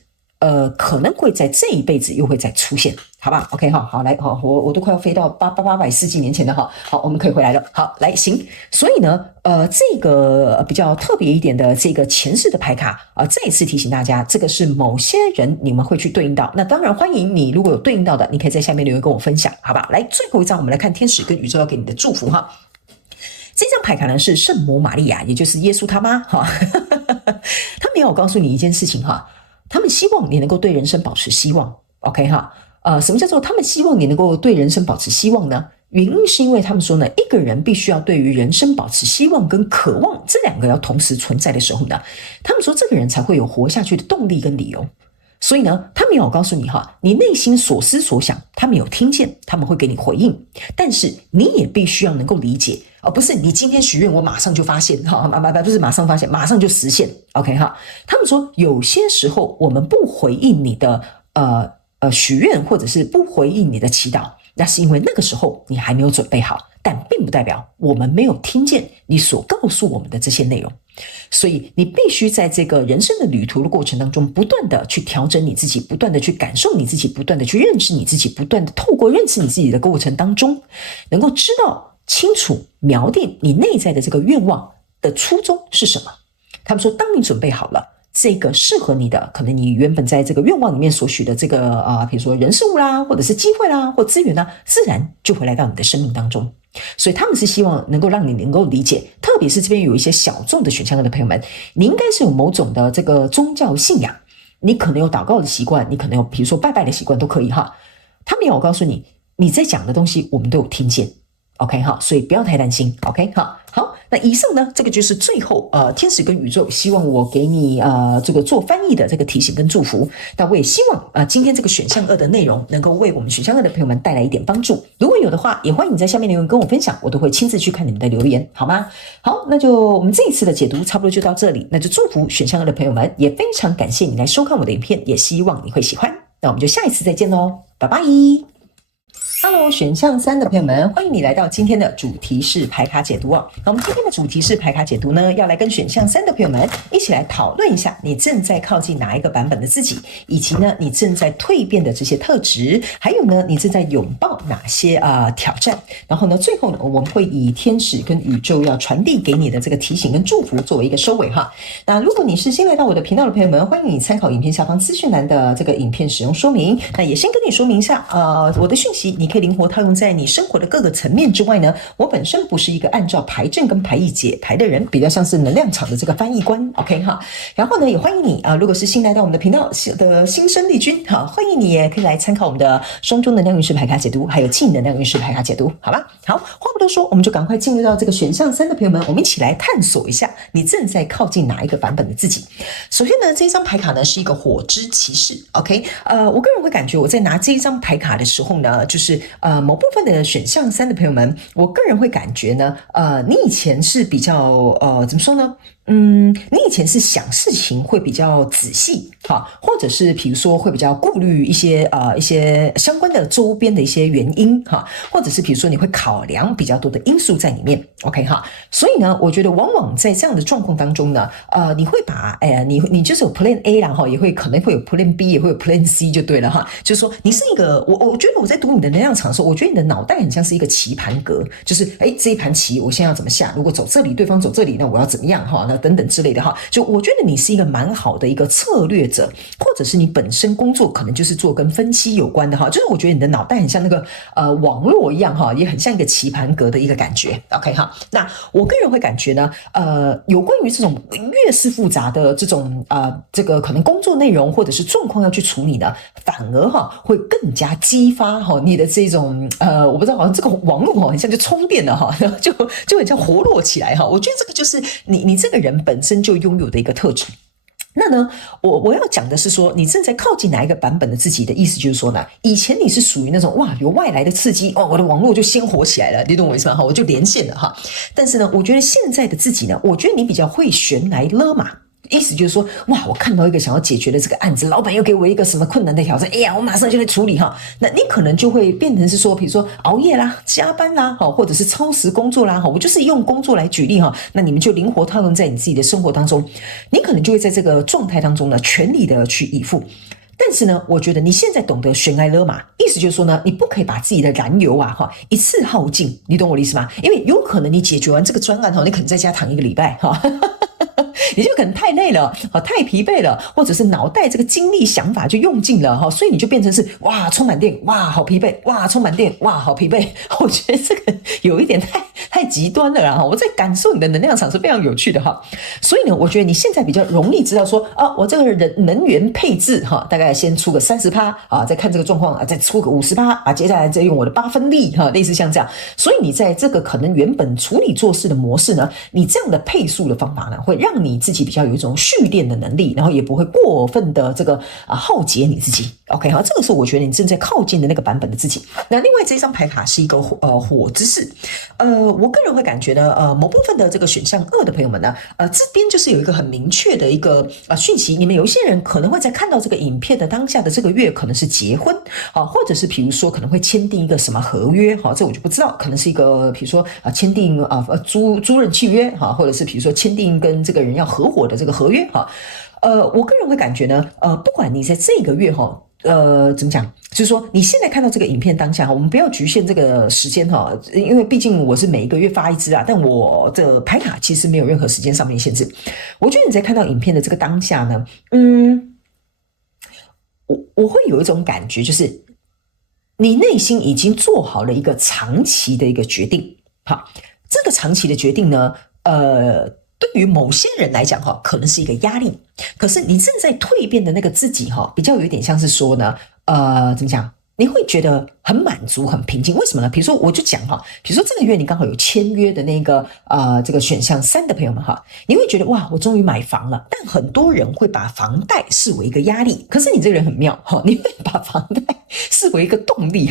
可能会在这一辈子又会再出现，好吧 ？OK 好来我都快要飞到800世纪年前了好，我们可以回来了。好，来行。所以呢，这个比较特别一点的这个前世的牌卡再一次提醒大家，这个是某些人你们会去对应到。那当然欢迎你，如果有对应到的，你可以在下面留言跟我分享，好吧？来，最后一张我们来看天使跟宇宙要给你的祝福这张牌卡呢是圣母玛利亚，也就是耶稣他妈他们要我告诉你一件事情他们希望你能够对人生保持希望 ，OK 什么叫做他们希望你能够对人生保持希望呢？原因是因为他们说呢，一个人必须要对于人生保持希望跟渴望，这两个要同时存在的时候呢，他们说这个人才会有活下去的动力跟理由。所以呢，他们要我告诉你你内心所思所想，他们有听见，他们会给你回应，但是你也必须要能够理解，而不是你今天许愿我马上就发现不是马上发现，马上就实现 OK 他们说有些时候我们不回应你的许愿，或者是不回应你的祈祷，那是因为那个时候你还没有准备好，但并不代表我们没有听见你所告诉我们的这些内容。所以你必须在这个人生的旅途的过程当中，不断的去调整你自己，不断的去感受你自己，不断的去认识你自己，不断的透过认识你自己的过程当中，能够知道清楚描定你内在的这个愿望的初衷是什么。他们说当你准备好了，这个适合你的，可能你原本在这个愿望里面所许的这个比如说人事物啦，或者是机会啦，或资源啦，自然就会来到你的生命当中。所以他们是希望能够让你能够理解，特别是这边有一些小众的选项的朋友们，你应该是有某种的这个宗教信仰，你可能有祷告的习惯，你可能有比如说拜拜的习惯都可以他们要我告诉你，你在讲的东西我们都有听见 OK 所以不要太担心 OK 好，那以上呢，这个就是最后天使跟宇宙希望我给你这个做翻译的这个提醒跟祝福。那我也希望今天这个选项2的内容能够为我们选项2的朋友们带来一点帮助。如果有的话，也欢迎你在下面留言跟我分享，我都会亲自去看你们的留言，好吗？好，那就我们这一次的解读差不多就到这里。那就祝福选项2的朋友们，也非常感谢你来收看我的影片，也希望你会喜欢。那我们就下一次再见喽，拜拜。Hello， 选项3的朋友们，欢迎你来到今天的主题式牌卡解读那我们今天的主题式牌卡解读呢，要来跟选项3的朋友们一起来讨论一下，你正在靠近哪一个版本的自己，以及呢，你正在蜕变的这些特质，还有呢，你正在拥抱哪些挑战。然后呢，最后呢，我们会以天使跟宇宙要传递给你的这个提醒跟祝福作为一个收尾那如果你是新来到我的频道的朋友们，欢迎你参考影片下方资讯栏的这个影片使用说明。那也先跟你说明一下我的讯息你可以灵活套用在你生活的各个层面之外呢，我本身不是一个按照牌阵跟牌意解牌的人，比较像是能量场的这个翻译官 OK 然后呢，也欢迎你如果是新来到我们的频道的新生力军欢迎你也可以来参考我们的双周能量运势牌卡解读，还有净能量运势牌卡解读，好吧？好，话不多说，我们就赶快进入到这个选项3的朋友们，我们一起来探索一下你正在靠近哪一个版本的自己。首先呢，这一张牌卡呢是一个火之骑士 OK 我个人会感觉我在拿这一张牌卡的时候呢，就是某部分的选项3的朋友们，我个人会感觉呢，你以前是比较怎么说呢？你以前是想事情会比较仔细，或者是比如说会比较顾虑一些相关的周边的一些原因，或者是比如说你会考量比较多的因素在里面 ，OK 哈。所以呢，我觉得往往在这样的状况当中呢，你会把你就是有 Plan A 啦，也会可能会有 Plan B， 也会有 Plan C 就对了哈。就是说你是一个我觉得我在读你的能量场的时候，我觉得你的脑袋很像是一个棋盘格，就是这一盘棋我现在要怎么下？如果走这里，对方走这里，那我要怎么样哈？那等等之类的哈。就我觉得你是一个蛮好的一个策略者，或者是你本身工作可能就是做跟分析有关的哈。就是我觉得你的脑袋很像那个网络一样哈，也很像一个棋盘格的一个感觉。OK 哈，那我个人会感觉呢，有关于这种越是复杂的这种这个可能工作内容或者是状况要去处理呢，反而会更加激发你的这种我不知道，好像这个网络很像就充电了哈，就很像活络起来哈。我觉得这个就是你这个人本身就拥有的一个特质。那呢，我要讲的是说，你正在靠近哪一个版本的自己的意思，就是说呢，以前你是属于那种哇，有外来的刺激我的网络就先火起来了，你懂我意思吗？我就连线了哈。但是呢，我觉得现在的自己呢，我觉得你比较会悬来勒马。意思就是说，哇，我看到一个想要解决的这个案子，老板又给我一个什么困难的挑战，哎呀，我马上就来处理哈。那你可能就会变成是说，比如说熬夜啦、加班啦，或者是超时工作啦，我就是用工作来举例哈。那你们就灵活套用在你自己的生活当中，你可能就会在这个状态当中呢，全力的去以赴。但是呢，我觉得你现在懂得悬崖勒马，意思就是说呢，你不可以把自己的燃油一次耗尽，你懂我的意思吗？因为有可能你解决完这个专案你可能在家躺1个礼拜哈。你就可能太累了，太疲惫了，或者是脑袋这个精力想法就用尽了，所以你就变成是哇充满电，哇好疲惫，哇充满电，哇好疲惫。我觉得这个有一点太极端了啦，我在感受你的能量场是非常有趣的哈。所以呢，我觉得你现在比较容易知道说我这个能源配置大概先出个30%再看这个状况再出个50%接下来再用我的8分力类似像这样。所以你在这个可能原本处理做事的模式呢，你这样的配速的方法呢，会让你自己比较有一种蓄电的能力，然后也不会过分的这个耗竭你自己。OK 好，这个是我觉得你正在靠近的那个版本的自己。那另外这张牌卡是一个火之士，我个人会感觉呢，某部分的这个选项2的朋友们呢，这边就是有一个很明确的一个讯息，你们有一些人可能会在看到这个影片的当下的这个月可能是结婚或者是比如说可能会签订一个什么合约这我就不知道，可能是一个比如说签订租赁契约或者是比如说签订跟这个人要合伙的这个合约我个人会感觉呢，不管你在这个月怎么讲，就是说你现在看到这个影片当下我们不要局限这个时间因为毕竟我是每一个月发一支但我的牌卡其实没有任何时间上面限制。我觉得你在看到影片的这个当下呢，我会有一种感觉，就是你内心已经做好了一个长期的一个决定。好，这个长期的决定呢，对于某些人来讲可能是一个压力，可是你正在蜕变的那个自己比较有点像是说呢，怎么讲？你会觉得很满足、很平静，为什么呢？比如说，我就讲比如说这个月你刚好有签约的那个这个选项3的朋友们你会觉得哇，我终于买房了。但很多人会把房贷视为一个压力，可是你这个人很妙你会把房贷视为一个动力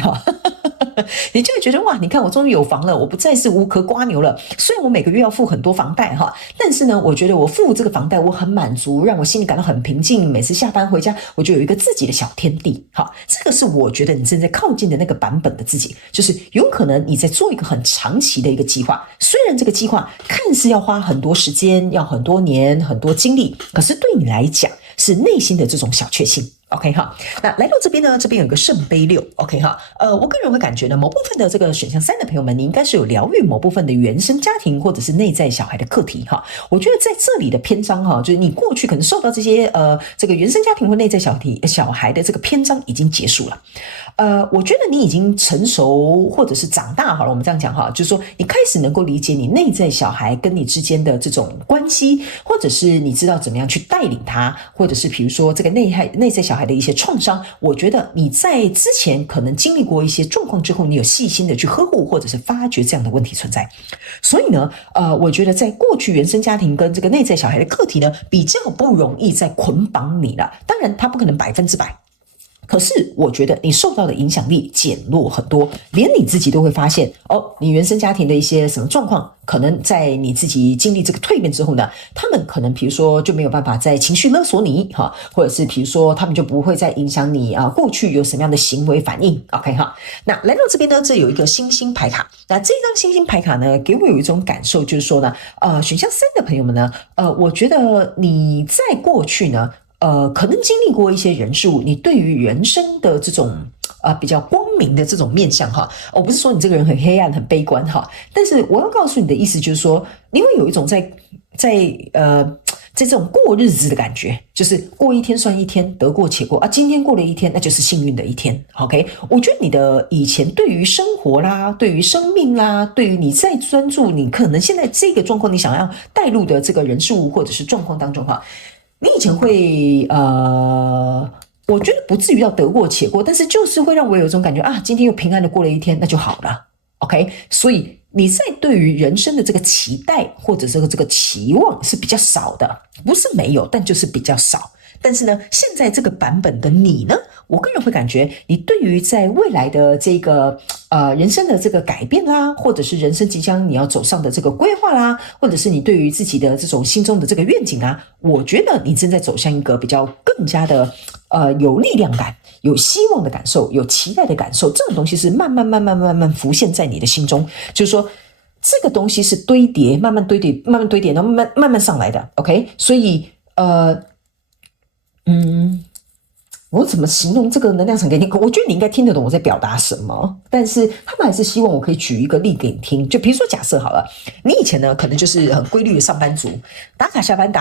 你就会觉得哇，你看我终于有房了，我不再是无壳瓜牛了。虽然我每个月要付很多房贷但是呢，我觉得我付这个房贷我很满足，让我心里感到很平静。每次下班回家，我就有一个自己的小天地这个是我觉得你正在靠近的那个版本的自己，就是有可能你在做一个很长期的一个计划，虽然这个计划看似要花很多时间，要很多年很多精力，可是对你来讲是内心的这种小确幸。OK 那来到这边呢，这边有一个圣杯6 OK 我个人会感觉呢，某部分的这个选项3的朋友们，你应该是有疗愈某部分的原生家庭或者是内在小孩的课题我觉得在这里的篇章就是你过去可能受到这些这个原生家庭或内在小孩的这个篇章已经结束了。我觉得你已经成熟或者是长大好了，我们这样讲就是说你开始能够理解你内在小孩跟你之间的这种关系，或者是你知道怎么样去带领他，或者是比如说这个内在小孩的一些创伤，我觉得你在之前可能经历过一些状况之后，你有细心的去呵护或者是发掘这样的问题存在。所以呢我觉得在过去原生家庭跟这个内在小孩的课题呢，比较不容易再捆绑你了。当然它不可能100%，可是我觉得你受到的影响力减弱很多，连你自己都会发现你原生家庭的一些什么状况，可能在你自己经历这个蜕变之后呢，他们可能比如说就没有办法再情绪勒索你哈，或者是比如说他们就不会再影响你过去有什么样的行为反应 OK 哈。那来到这边呢，这有一个星星牌卡，那这张星星牌卡呢，给我有一种感受，就是说呢选项3的朋友们呢我觉得你在过去呢可能经历过一些人事物，你对于人生的这种比较光明的这种面向哈，我不是说你这个人很黑暗很悲观哈，但是我要告诉你的意思就是说，你会有一种在这种过日子的感觉，就是过一天算一天，得过且过今天过了一天，那就是幸运的一天 OK。 我觉得你的以前对于生活啦，对于生命啦，对于你在专注你可能现在这个状况你想要带入的这个人事物或者是状况当中哈，你以前会我觉得不至于要得过且过，但是就是会让我有一种感觉今天又平安的过了一天，那就好了 OK。 所以你在对于人生的这个期待或者这个期望是比较少的，不是没有，但就是比较少。但是呢，现在这个版本的你呢，我个人会感觉你对于在未来的这个人生的这个改变啦，或者是人生即将你要走上的这个规划啦，或者是你对于自己的这种心中的这个愿景啊，我觉得你正在走向一个比较更加的有力量感，有希望的感受，有期待的感受，这种东西是慢慢浮现在你的心中，就是说这个东西是堆叠，慢慢堆叠，然后慢慢上来的 OK。 所以我怎么形容这个能量场给你？我觉得你应该听得懂我在表达什么，但是他们还是希望我可以举一个例给你听。就比如说假设好了，你以前呢可能就是很规律的上班族，打卡下班，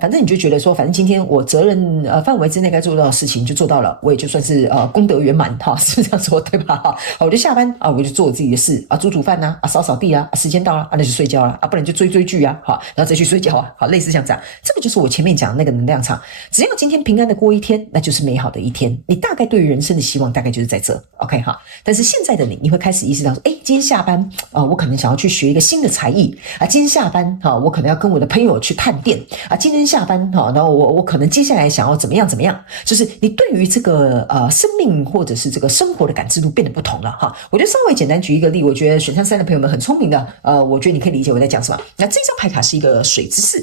反正你就觉得说，反正今天我责任范围之内该做到的事情就做到了，我也就算是功德圆满哈，是这样说对吧？我就下班我就做我自己的事煮饭扫地时间到了那就睡觉了不然就追剧然后再去睡觉好，类似像这样，这个就是我前面讲的那个能量场。只要今天平安的过一天，那就是美好的一天，你大概对于人生的希望大概就是在这 OK 哈。但是现在的你会开始意识到说，今天下班我可能想要去学一个新的才艺今天下班我可能要跟我的朋友去探店今天下班然后我可能接下来想要怎么样，就是你对于这个生命或者是这个生活的感知度变得不同了哈。我就稍微简单举一个例，我觉得选项3的朋友们很聪明的我觉得你可以理解我在讲什么。那这张牌卡是一个水之四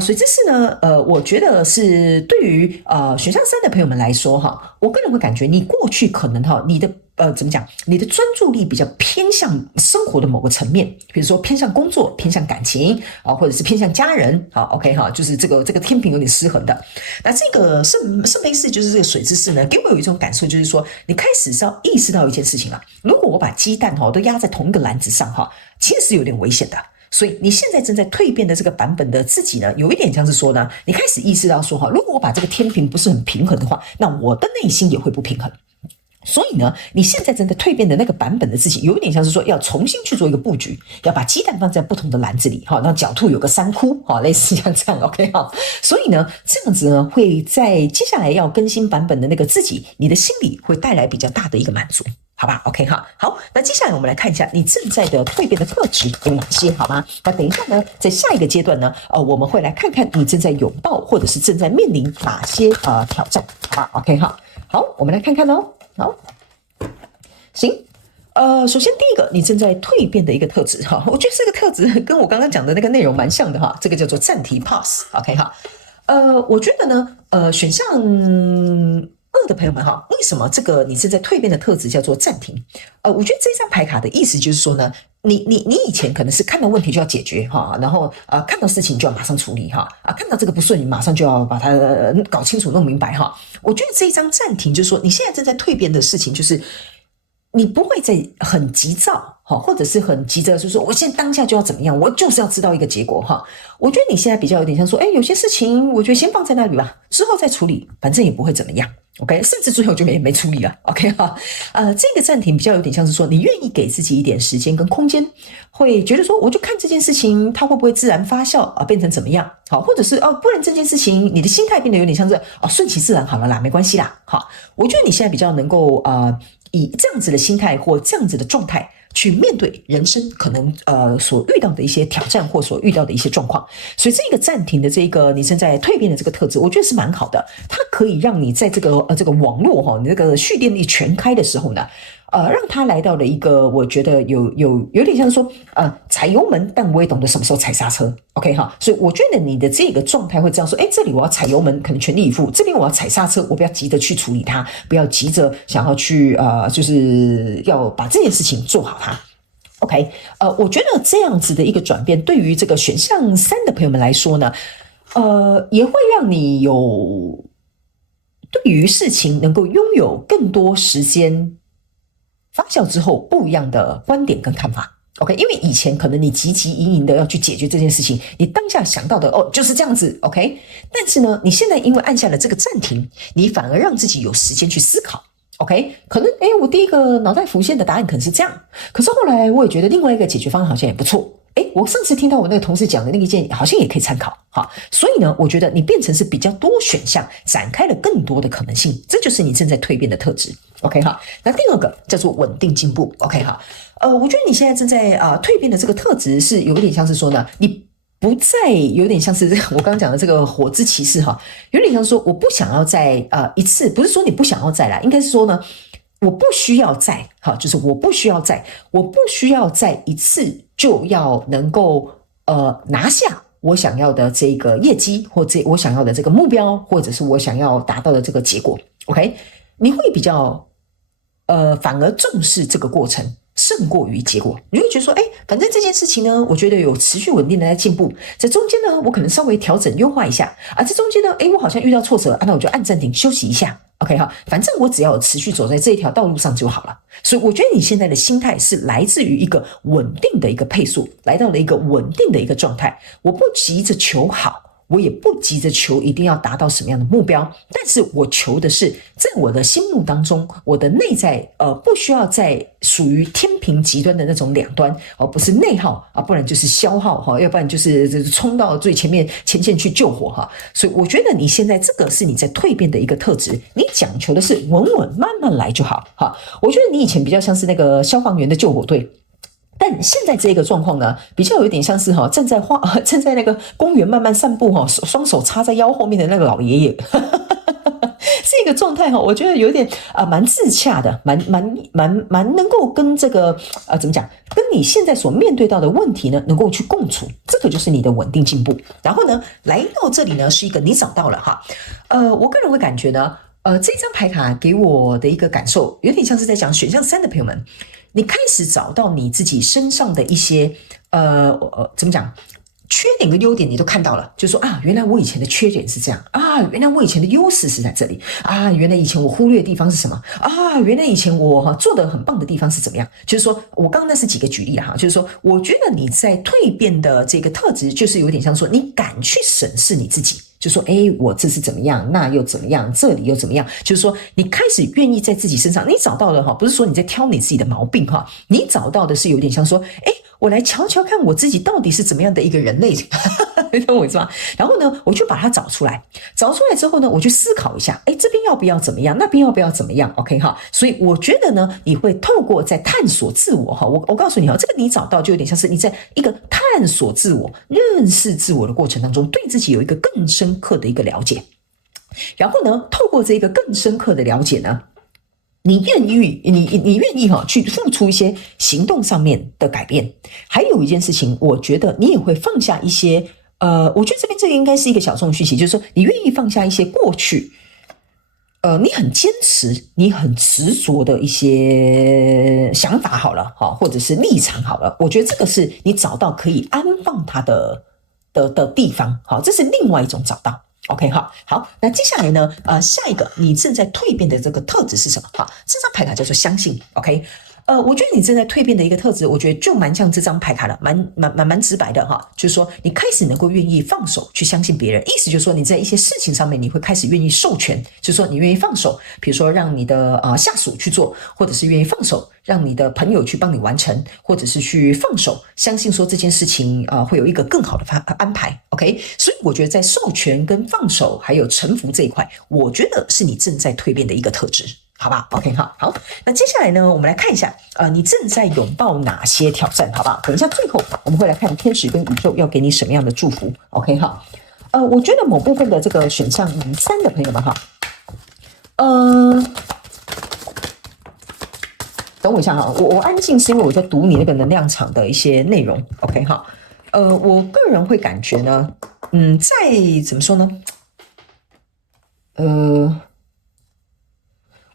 水之四呢我觉得是对于选项3的朋友们来说我个人会感觉你过去可能你的怎么讲？你的专注力比较偏向生活的某个层面，比如说偏向工作、偏向感情或者是偏向家人OK 就是这个天平有点失衡的。那这个圣杯四就是这个水之四呢，给我有一种感受，就是说你开始是要意识到一件事情了。如果我把鸡蛋都压在同一个篮子上其实是有点危险的。所以你现在正在蜕变的这个版本的自己呢，有一点像是说呢，你开始意识到说如果我把这个天平不是很平衡的话，那我的内心也会不平衡。所以呢，你现在正在蜕变的那个版本的自己，有一点像是说要重新去做一个布局，要把鸡蛋放在不同的篮子里让狡兔有个三窟类似像这样 OK 所以呢，这样子呢，会在接下来要更新版本的那个自己，你的心里会带来比较大的一个满足。好吧 OK 好，那接下来我们来看一下你正在的蜕变的特质有哪些好吗？那等一下呢，在下一个阶段呢我们会来看看你正在拥抱或者是正在面临哪些挑战，好吧 OK 好，我们来看看好，行首先第一个你正在蜕变的一个特质我觉得这个特质跟我刚刚讲的那个内容蛮像的这个叫做暂停 pause OK 我觉得呢选项2的朋友们为什么这个你正在蜕变的特质叫做暂停？我觉得这张牌卡的意思就是说呢，你以前可能是看到问题就要解决然后看到事情就要马上处理看到这个不顺，你马上就要把它搞清楚弄明白我觉得这一张暂停就是说，你现在正在蜕变的事情就是你不会再很急躁或者是很急着就是说我现在当下就要怎么样，我就是要知道一个结果我觉得你现在比较有点像说有些事情我觉得先放在那里吧，之后再处理，反正也不会怎么样 OK， 甚至最后就没处理了 OK 这个暂停比较有点像是说你愿意给自己一点时间跟空间，会觉得说我就看这件事情它会不会自然发酵变成怎么样或者是不然这件事情你的心态变得有点像是顺其自然好了啦，没关系啦我觉得你现在比较能够以这样子的心态或这样子的状态去面对人生可能所遇到的一些挑战或所遇到的一些状况。所以这个暂停的这个你正在蜕变的这个特质，我觉得是蛮好的，它可以让你在这个网络你这个蓄电力全开的时候呢，让它来到了一个我觉得有点像说踩油门，但我也懂得什么时候踩刹车。OK 哈，所以我觉得你的这个状态会这样说，这里我要踩油门，可能全力以赴；这边我要踩刹车，我不要急着去处理它，不要急着想要去就是要把这件事情做好它。OK， 我觉得这样子的一个转变，对于这个选项3的朋友们来说呢，也会让你有对于事情能够拥有更多时间发酵之后不一样的观点跟看法。OK， 因为以前可能你汲汲营营的要去解决这件事情，你当下想到的就是这样子 OK， 但是呢，你现在因为按下了这个暂停，你反而让自己有时间去思考。OK， 可能我第一个脑袋浮现的答案可能是这样，可是后来我也觉得另外一个解决方案好像也不错。我上次听到我那个同事讲的那个建议好像也可以参考哈，所以呢，我觉得你变成是比较多选项，展开了更多的可能性，这就是你正在蜕变的特质。OK 哈，那第二个叫做稳定进步。OK 哈，我觉得你现在正在蜕变的这个特质是有点像是说呢，你不再有点像是我刚刚讲的这个火之骑士哈，有点像说我不想要再一次，不是说你不想要再来，应该是说呢，我不需要再就是我不需要再一次就要能够拿下我想要的这个业绩，或者我想要的这个目标，或者是我想要达到的这个结果。OK， 你会比较反而重视这个过程胜过于结果。你会觉得说反正这件事情呢，我觉得有持续稳定的在进步，在中间呢我可能稍微调整优化一下这中间呢我好像遇到挫折那我就按暂停休息一下。OK 哈，反正我只要持续走在这一条道路上就好了。所以我觉得你现在的心态是来自于一个稳定的一个配速，来到了一个稳定的一个状态。我不急着求好，我也不急着求一定要达到什么样的目标，但是我求的是在我的心目当中，我的内在不需要再属于天平极端的那种两端不是内耗不然就是消耗要不然就是冲到最前线去救火所以我觉得你现在这个是你在蜕变的一个特质，你讲求的是稳稳慢慢来就好我觉得你以前比较像是那个消防员的救火队，但现在这个状况呢，比较有点像是站在那个公园慢慢散步双手插在腰后面的那个老爷爷。这个状态我觉得有点蛮自洽的，蛮能够跟这个怎么讲，跟你现在所面对到的问题呢能够去共处，这个就是你的稳定进步。然后呢，来到这里呢是一个你找到了我个人会感觉呢，这张牌卡给我的一个感受，有点像是在讲选项3的朋友们，你开始找到你自己身上的一些怎么讲，缺点跟优点你都看到了，就说原来我以前的缺点是这样原来我以前的优势是在这里原来以前我忽略的地方是什么原来以前我做得很棒的地方是怎么样。就是说我刚刚那是几个举例就是说我觉得你在蜕变的这个特质，就是有点像说你敢去审视你自己，就说我这是怎么样，那又怎么样，这里又怎么样，就是说你开始愿意在自己身上，你找到了不是说你在挑你自己的毛病你找到的是有点像说我来瞧瞧看我自己到底是怎么样的一个人类你懂我意思吗？然后呢我就把它找出来之后呢，我去思考一下这边要不要怎么样，那边要不要怎么样 OK 所以我觉得呢，你会透过在探索自我我告诉你这个你找到就有点像是你在一个探索自我认识自我的过程当中，对自己有一个更深刻的一个了解。然后呢，透过这个更深刻的了解呢，你愿意去付出一些行动上面的改变。还有一件事情，我觉得你也会放下一些我觉得这个应该是一个小众讯息，就是说你愿意放下一些过去你很坚持你很执着的一些想法好了或者是立场好了，我觉得这个是你找到可以安放它的地方这是另外一种找到。OK 好，那接下来呢下一个你正在蜕变的这个特质是什么这张牌卡叫做相信。 OK，我觉得你正在蜕变的一个特质，我觉得就蛮像这张牌卡的，蛮直白的就是说你开始能够愿意放手去相信别人，意思就是说你在一些事情上面你会开始愿意授权，就是说你愿意放手，比如说让你的下属去做，或者是愿意放手让你的朋友去帮你完成，或者是去放手相信说这件事情会有一个更好的安排。 OK， 所以我觉得在授权跟放手还有臣服这一块，我觉得是你正在蜕变的一个特质。好吧 ？OK 哈，好，那接下来呢，我们来看一下，你正在拥抱哪些挑战，好不好？等一下最后我们会来看天使跟宇宙要给你什么样的祝福 ，OK 哈。我觉得某部分的这个选项3的朋友们哈，等我一下哈，我安静是因为我在读你那个能量场的一些内容 ，OK 哈。我个人会感觉呢，在怎么说呢？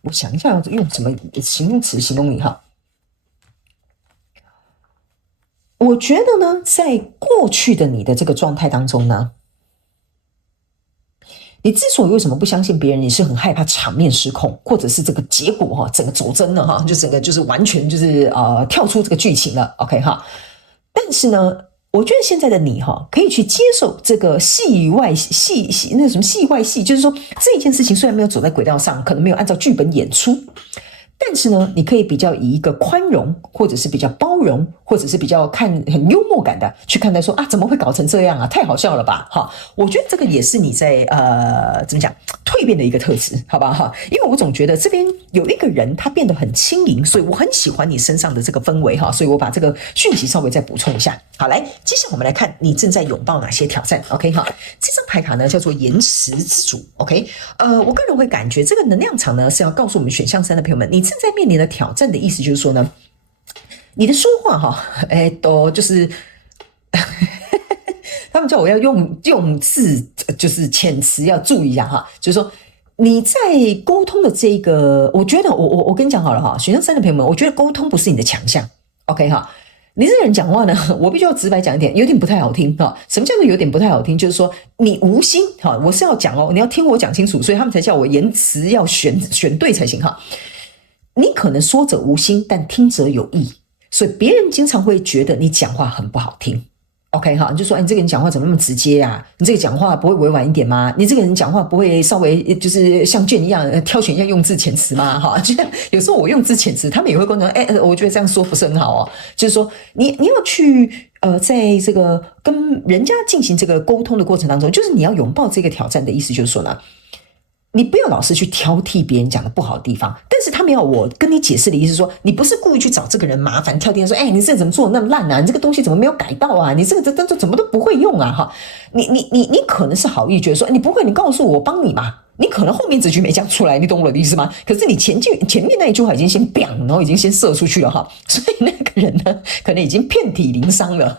我想一下要用什么形容词形容你哈。我觉得呢，在过去的你的这个状态当中呢，你之所以为什么不相信别人，你是很害怕场面失控，或者是这个结果哈，整个走真了哈，就整个就是完全就是跳出这个剧情了 ，OK 哈。但是呢，我觉得现在的你哈，可以去接受这个戏外戏，就是说这件事情虽然没有走在轨道上，可能没有按照剧本演出。但是呢，你可以比较以一个宽容，或者是比较包容，或者是比较很幽默感的去看待说怎么会搞成这样啊？太好笑了吧？哈，我觉得这个也是你在怎么讲蜕变的一个特质，好吧哈？因为我总觉得这边有一个人他变得很轻盈，所以我很喜欢你身上的这个氛围哈，所以我把这个讯息稍微再补充一下。好，来，接下来我们来看你正在拥抱哪些挑战 ？OK 哈，这张牌卡呢叫做延迟自主 ，OK，我个人会感觉这个能量场呢是要告诉我们选项3的朋友们，你正在面临的挑战的意思就是说呢，你的说话哈，都就是他们叫我要用字，就是遣词要注意一下哈，就是说你在沟通的这个，我觉得我跟你讲好了哈，选项3的朋友们，我觉得沟通不是你的强项 ，OK 哈。你这个人讲话呢，我必须要直白讲一点，有点不太好听哈。什么叫做有点不太好听？就是说你无心哈，我是要讲你要听我讲清楚，所以他们才叫我言辞要选对才行哈。你可能说者无心，但听者有意，所以别人经常会觉得你讲话很不好听。OK 哈，你就说你这个人讲话怎么那么直接啊？你这个讲话不会委婉一点吗？你这个人讲话不会稍微就是像卷一样挑选一下用字遣词吗？哈，就像有时候我用字遣词，他们也会跟我说，我觉得这样说不是很好哦。就是说你要去在这个跟人家进行这个沟通的过程当中，就是你要拥抱这个挑战的意思，就是说呢，你不要老是去挑剔别人讲的不好的地方，但是他们要我跟你解释的意思说，你不是故意去找这个人麻烦，挑剔说，你这怎么做的那么烂啊？你这个东西怎么没有改到啊？你这怎么都不会用啊？哈，你可能是好意觉得说，你不会，你告诉我帮你嘛。你可能后面这句没讲出来，你懂我的意思吗？可是你前面那一句话已经先 biang， 然后已经先射出去了哈，所以那个人呢，可能已经遍体鳞伤了。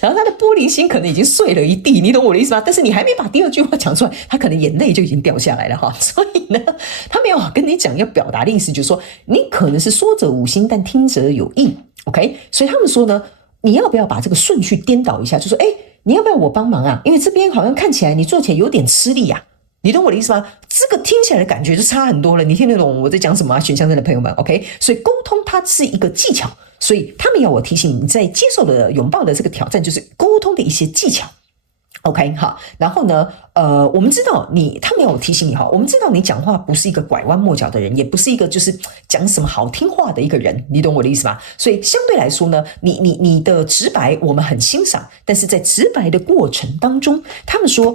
然后他的玻璃心可能已经碎了一地，你懂我的意思吗？但是你还没把第2句话讲出来，他可能眼泪就已经掉下来了哈。所以呢，他没有跟你讲要表达的意思，就是说你可能是说者无心，但听者有意。OK， 所以他们说呢，你要不要把这个顺序颠倒一下？就说你要不要我帮忙啊？因为这边好像看起来你做起来有点吃力啊。你懂我的意思吗？这个听起来的感觉就差很多了。你听得懂我在讲什么吗？选项3的朋友们 ，OK？ 所以沟通它是一个技巧，所以他们要我提醒你在接受的拥抱的这个挑战，就是沟通的一些技巧。OK 好，然后呢，我们知道他们要我提醒你哈，我们知道你讲话不是一个拐弯抹角的人，也不是一个就是讲什么好听话的一个人，你懂我的意思吗？所以相对来说呢，你的直白我们很欣赏，但是在直白的过程当中，他们说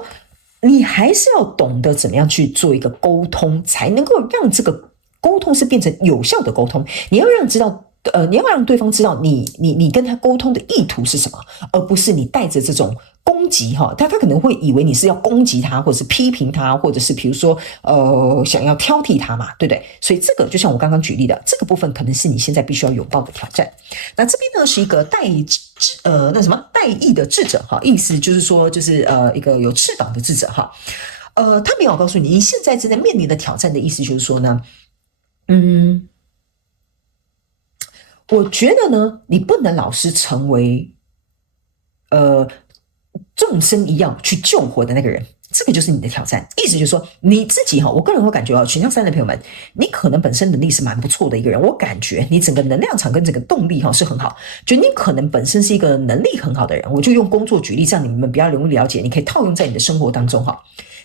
你还是要懂得怎么样去做一个沟通，才能够让这个沟通是变成有效的沟通。你要让对方知道你跟他沟通的意图是什么，而不是你带着这种攻击哈，他可能会以为你是要攻击他，或者是批评他，或者是比如说想要挑剔他嘛，对不对？所以这个就像我刚刚举例的，这个部分可能是你现在必须要拥抱的挑战。那这边呢是一个带翼的智者哈，意思就是说就是一个有翅膀的智者哈。他没有告诉你现在正在面临的挑战的意思，就是说呢，我觉得呢，你不能老是成为众生一样去救活的那个人，这个就是你的挑战。意思就是说你自己我个人会感觉选项3的朋友们，你可能本身能力是蛮不错的一个人，我感觉你整个能量场跟整个动力是很好，就你可能本身是一个能力很好的人，我就用工作举例，这样你们比较容易了解，你可以套用在你的生活当中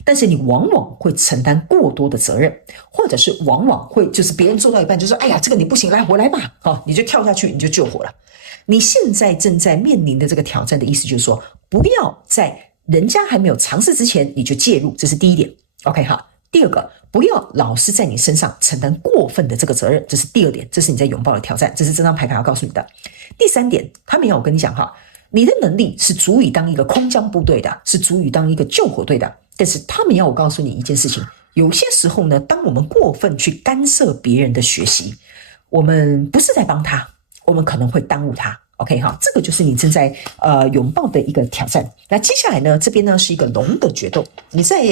但是你往往会承担过多的责任，或者是往往会就是别人做到一半就说，哎呀，这个你不行，来我来吧，你就跳下去，你就救活了。你现在正在面临的这个挑战的意思就是说，不要在人家还没有尝试之前你就介入，这是第一点 OK 哈。第二个，不要老是在你身上承担过分的这个责任，这是第二点，这是你在拥抱的挑战，这是这张牌卡要告诉你的。第三点，他们要我跟你讲哈，你的能力是足以当一个空降部队的，是足以当一个救火队的，但是他们要我告诉你一件事情，有些时候呢，当我们过分去干涉别人的学习，我们不是在帮他，我们可能会耽误他。OK 哈，这个就是你正在拥抱的一个挑战。那接下来呢，这边呢是一个龙的决斗。你在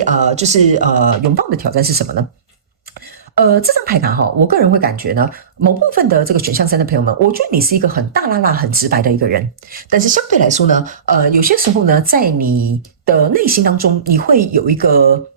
拥抱的挑战是什么呢？这张牌卡哈，我个人会感觉呢，某部分的这个选项3的朋友们，我觉得你是一个很大剌剌、很直白的一个人，但是相对来说呢，有些时候呢，在你的内心当中，你会有一个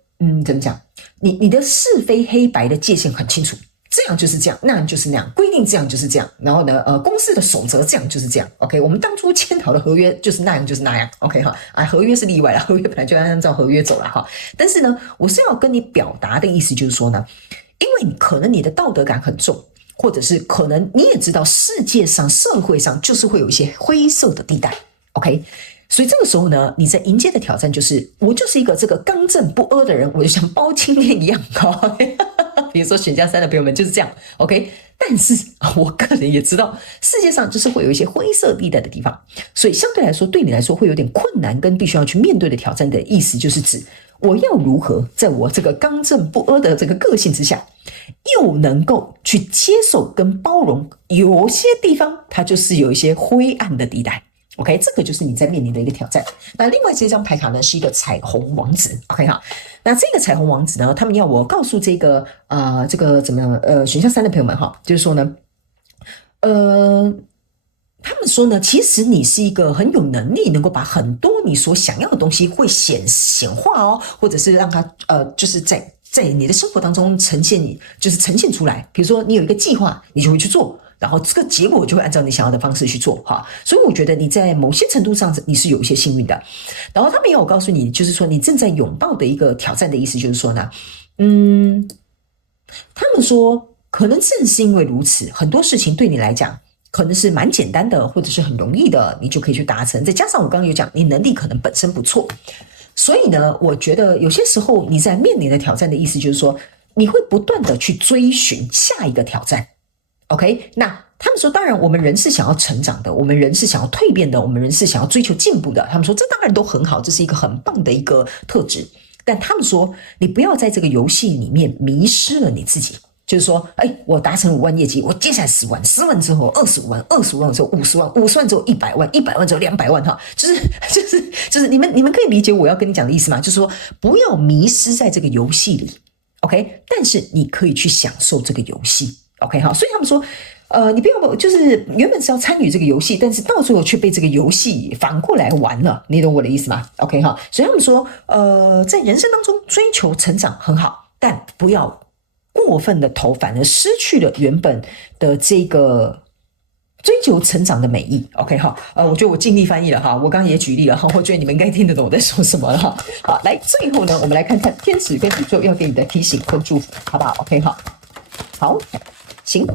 怎么讲？你的是非黑白的界限很清楚。这样就是这样，那样就是那样，规定这样就是这样，然后呢，公司的守则这样就是这样 ，OK， 我们当初签好的合约就是那样就是那样 ，OK 哈，合约是例外了，合约本来就要按照合约走了哈。但是呢，我是要跟你表达的意思就是说呢，因为可能你的道德感很重，或者是可能你也知道世界上、社会上就是会有一些灰色的地带 ，OK。所以这个时候呢，你在迎接的挑战就是，我就是一个这个刚正不阿的人，我就像包青天一样，比如说选项3的朋友们就是这样 ，OK。但是我个人也知道，世界上就是会有一些灰色地带的地方，所以相对来说，对你来说会有点困难跟必须要去面对的挑战的意思，就是指我要如何在我这个刚正不阿的这个个性之下，又能够去接受跟包容，有些地方它就是有一些灰暗的地带。OK， 这个就是你在面临的一个挑战。那另外这张牌卡呢是一个彩虹王子 ，OK 哈。那这个彩虹王子呢，他们要我告诉这个怎么样选项3的朋友们哈，就是说呢，他们说呢，其实你是一个很有能力，能够把很多你所想要的东西会显化哦，或者是让它就是在你的生活当中呈现出来。比如说你有一个计划，你就会去做。然后这个结果就会按照你想要的方式去做哈，所以我觉得你在某些程度上你是有一些幸运的。然后他们要我告诉你，就是说你正在拥抱的一个挑战的意思，就是说呢，他们说可能正是因为如此，很多事情对你来讲可能是蛮简单的，或者是很容易的，你就可以去达成。再加上我刚刚有讲，你能力可能本身不错，所以呢，我觉得有些时候你在面临的挑战的意思就是说，你会不断的去追寻下一个挑战。OK， 那他们说，当然我们人是想要成长的，我们人是想要蜕变的，我们人是想要追求进步的。他们说这当然都很好，这是一个很棒的一个特质。但他们说，你不要在这个游戏里面迷失了你自己。就是说，我达成5万业绩，我接下来10万，10万之后25万，25万之后50万，50万之后100万，100万之后200万哈，就是你们可以理解我要跟你讲的意思吗？就是说，不要迷失在这个游戏里 ，OK？ 但是你可以去享受这个游戏。OK 好，所以他们说，你不要就是原本是要参与这个游戏，但是到最后却被这个游戏反过来玩了，你懂我的意思吗 ？OK 哈，所以他们说，在人生当中追求成长很好，但不要过分的投，反而失去了原本的这个追求成长的美意 ，OK 哈，我觉得我尽力翻译了哈，我刚刚也举例了哈，我觉得你们应该听得懂我在说什么了哈。好，来最后呢，我们来看看天使跟宇宙要给你的提醒跟祝福，好不好 ？OK 哈，好。行，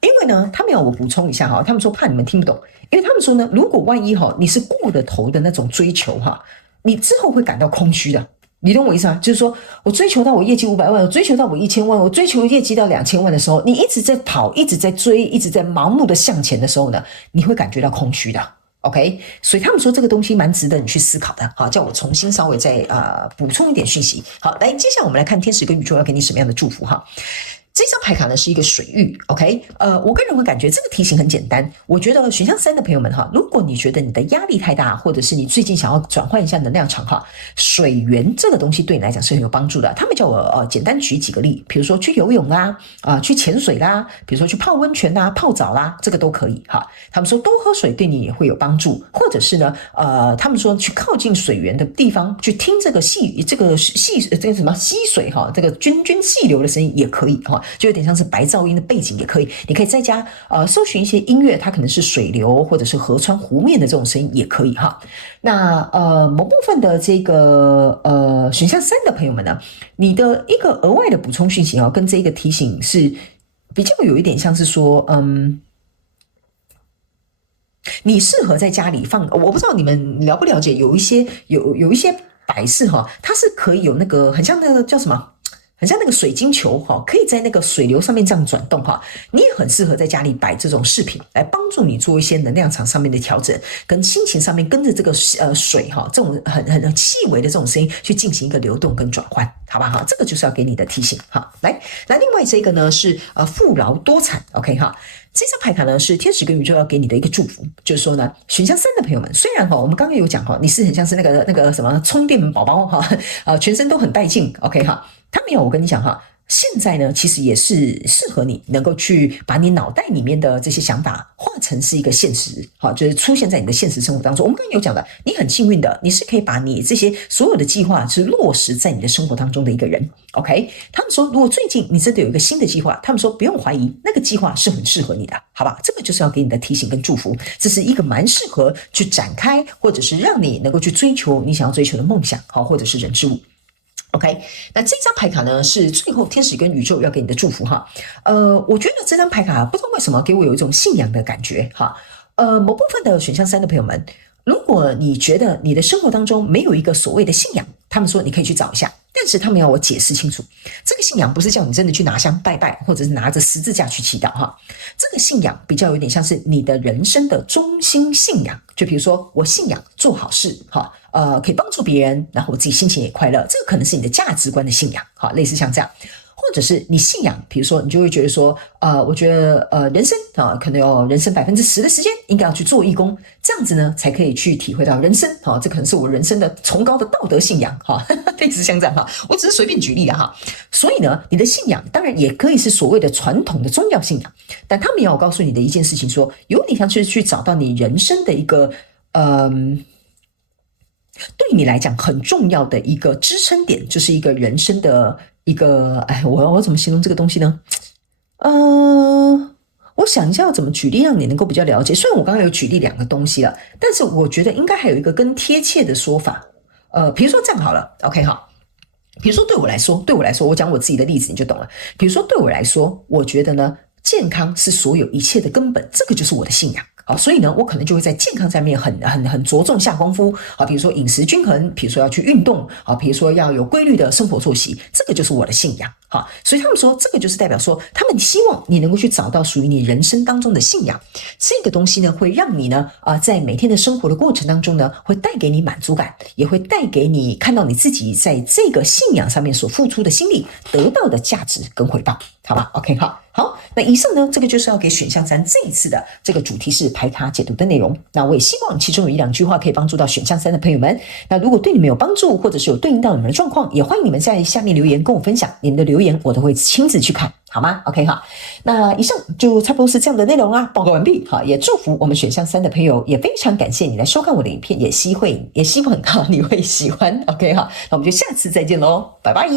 因为呢，他们要我补充一下哈，他们说怕你们听不懂，因为他们说呢，如果万一哈你是过了头的那种追求哈，你之后会感到空虚的，你懂我意思吗？就是说我追求到我业绩500万，我追求到我1000万，我追求业绩到2000万的时候，你一直在跑，一直在追，一直在盲目的向前的时候呢，你会感觉到空虚的。OK， 所以他们说这个东西蛮值得你去思考的，好，叫我重新稍微再补充一点讯息。好，来，接下来我们来看天使跟宇宙要给你什么样的祝福哈。这张牌卡呢是一个水域 ，OK， 我个人会感觉这个题型很简单。我觉得选项3的朋友们哈，如果你觉得你的压力太大，或者是你最近想要转换一下能量场哈，水源这个东西对你来讲是很有帮助的。他们叫我简单举几个例，比如说去游泳啦，去潜水啦，比如说去泡温泉啦、泡澡啦，这个都可以哈。他们说多喝水对你也会有帮助，或者是呢，他们说去靠近水源的地方去听这个溪水哈，这个涓涓细流的声音也可以哈。就有点像是白噪音的背景也可以，你可以在家搜寻一些音乐，它可能是水流或者是河川湖面的这种声音也可以哈。那某部分的这个选项3的朋友们呢，你的一个额外的补充讯息跟这个提醒是比较有一点像是说你适合在家里放，我不知道你们了不了解，有一些摆饰哈，它是可以有那个很像那个叫什么？很像那个水晶球哈，可以在那个水流上面这样转动哈。你也很适合在家里摆这种饰品，来帮助你做一些能量场上面的调整，跟心情上面跟着这个水哈，这种很细微的这种声音去进行一个流动跟转换，好吧哈？这个就是要给你的提醒哈。来，那另外这个呢是富饶多产 ，OK 哈。这张牌卡呢是天使跟宇宙要给你的一个祝福，就是说呢，选项3的朋友们，虽然哈我们刚刚有讲哈，你是很像是那个什么充电宝宝哈，全身都很带劲 ，OK 哈，他没有，我跟你讲哈。现在呢，其实也是适合你能够去把你脑袋里面的这些想法化成是一个现实，好，就是出现在你的现实生活当中。我们刚刚有讲的，你很幸运的，你是可以把你这些所有的计划是落实在你的生活当中的一个人。OK， 他们说，如果最近你真的有一个新的计划，他们说不用怀疑，那个计划是很适合你的，好吧？这个就是要给你的提醒跟祝福，这是一个蛮适合去展开，或者是让你能够去追求你想要追求的梦想，好，或者是人事物。OK， 那这张牌卡呢是最后天使跟宇宙要给你的祝福哈。我觉得这张牌卡不知道为什么给我有一种信仰的感觉哈。某部分的选项3的朋友们，如果你觉得你的生活当中没有一个所谓的信仰，他们说你可以去找一下，但是他们要我解释清楚，这个信仰不是叫你真的去拿香拜拜，或者是拿着十字架去祈祷哈。这个信仰比较有点像是你的人生的中心信仰，就比如说我信仰做好事哈。可以帮助别人，然后我自己心情也快乐，这个可能是你的价值观的信仰，好，类似像这样，或者是你信仰，比如说你就会觉得说，我觉得人生可能有人生10%的时间应该要去做义工，这样子呢才可以去体会到人生，这可能是我人生的崇高的道德信仰，类似像这样哈，我只是随便举例的哈。所以呢，你的信仰当然也可以是所谓的传统的宗教信仰，但他们也要告诉你的一件事情说，有点像是去找到你人生的一个对你来讲很重要的一个支撑点，就是一个人生的一个，我怎么形容这个东西呢？我想一下要怎么举例让你能够比较了解。虽然我刚刚有举例2个东西了，但是我觉得应该还有一个更贴切的说法。比如说这样好了 ，OK 好。比如说对我来说，我讲我自己的例子你就懂了。比如说对我来说，我觉得呢，健康是所有一切的根本，这个就是我的信仰。好，所以呢，我可能就会在健康上面很着重下功夫。好，比如说饮食均衡，比如说要去运动，好，比如说要有规律的生活作息，这个就是我的信仰。好，所以他们说这个就是代表说，他们希望你能够去找到属于你人生当中的信仰。这个东西呢，会让你呢在每天的生活的过程当中呢，会带给你满足感，也会带给你看到你自己在这个信仰上面所付出的心力得到的价值跟回报，好吧 ？OK， 好，那以上呢，这个就是要给选项3这一次的这个主题是牌卡解读的内容。那我也希望其中有1-2句话可以帮助到选项3的朋友们。那如果对你们有帮助，或者是有对应到你们的状况，也欢迎你们在下面留言跟我分享，你们的留言我都会亲自去看，好吗 ？OK 好，那以上就差不多是这样的内容啦，报告完毕。好，也祝福我们选项3的朋友，也非常感谢你来收看我的影片，也希望你会喜欢。OK 好，那我们就下次再见喽，拜拜。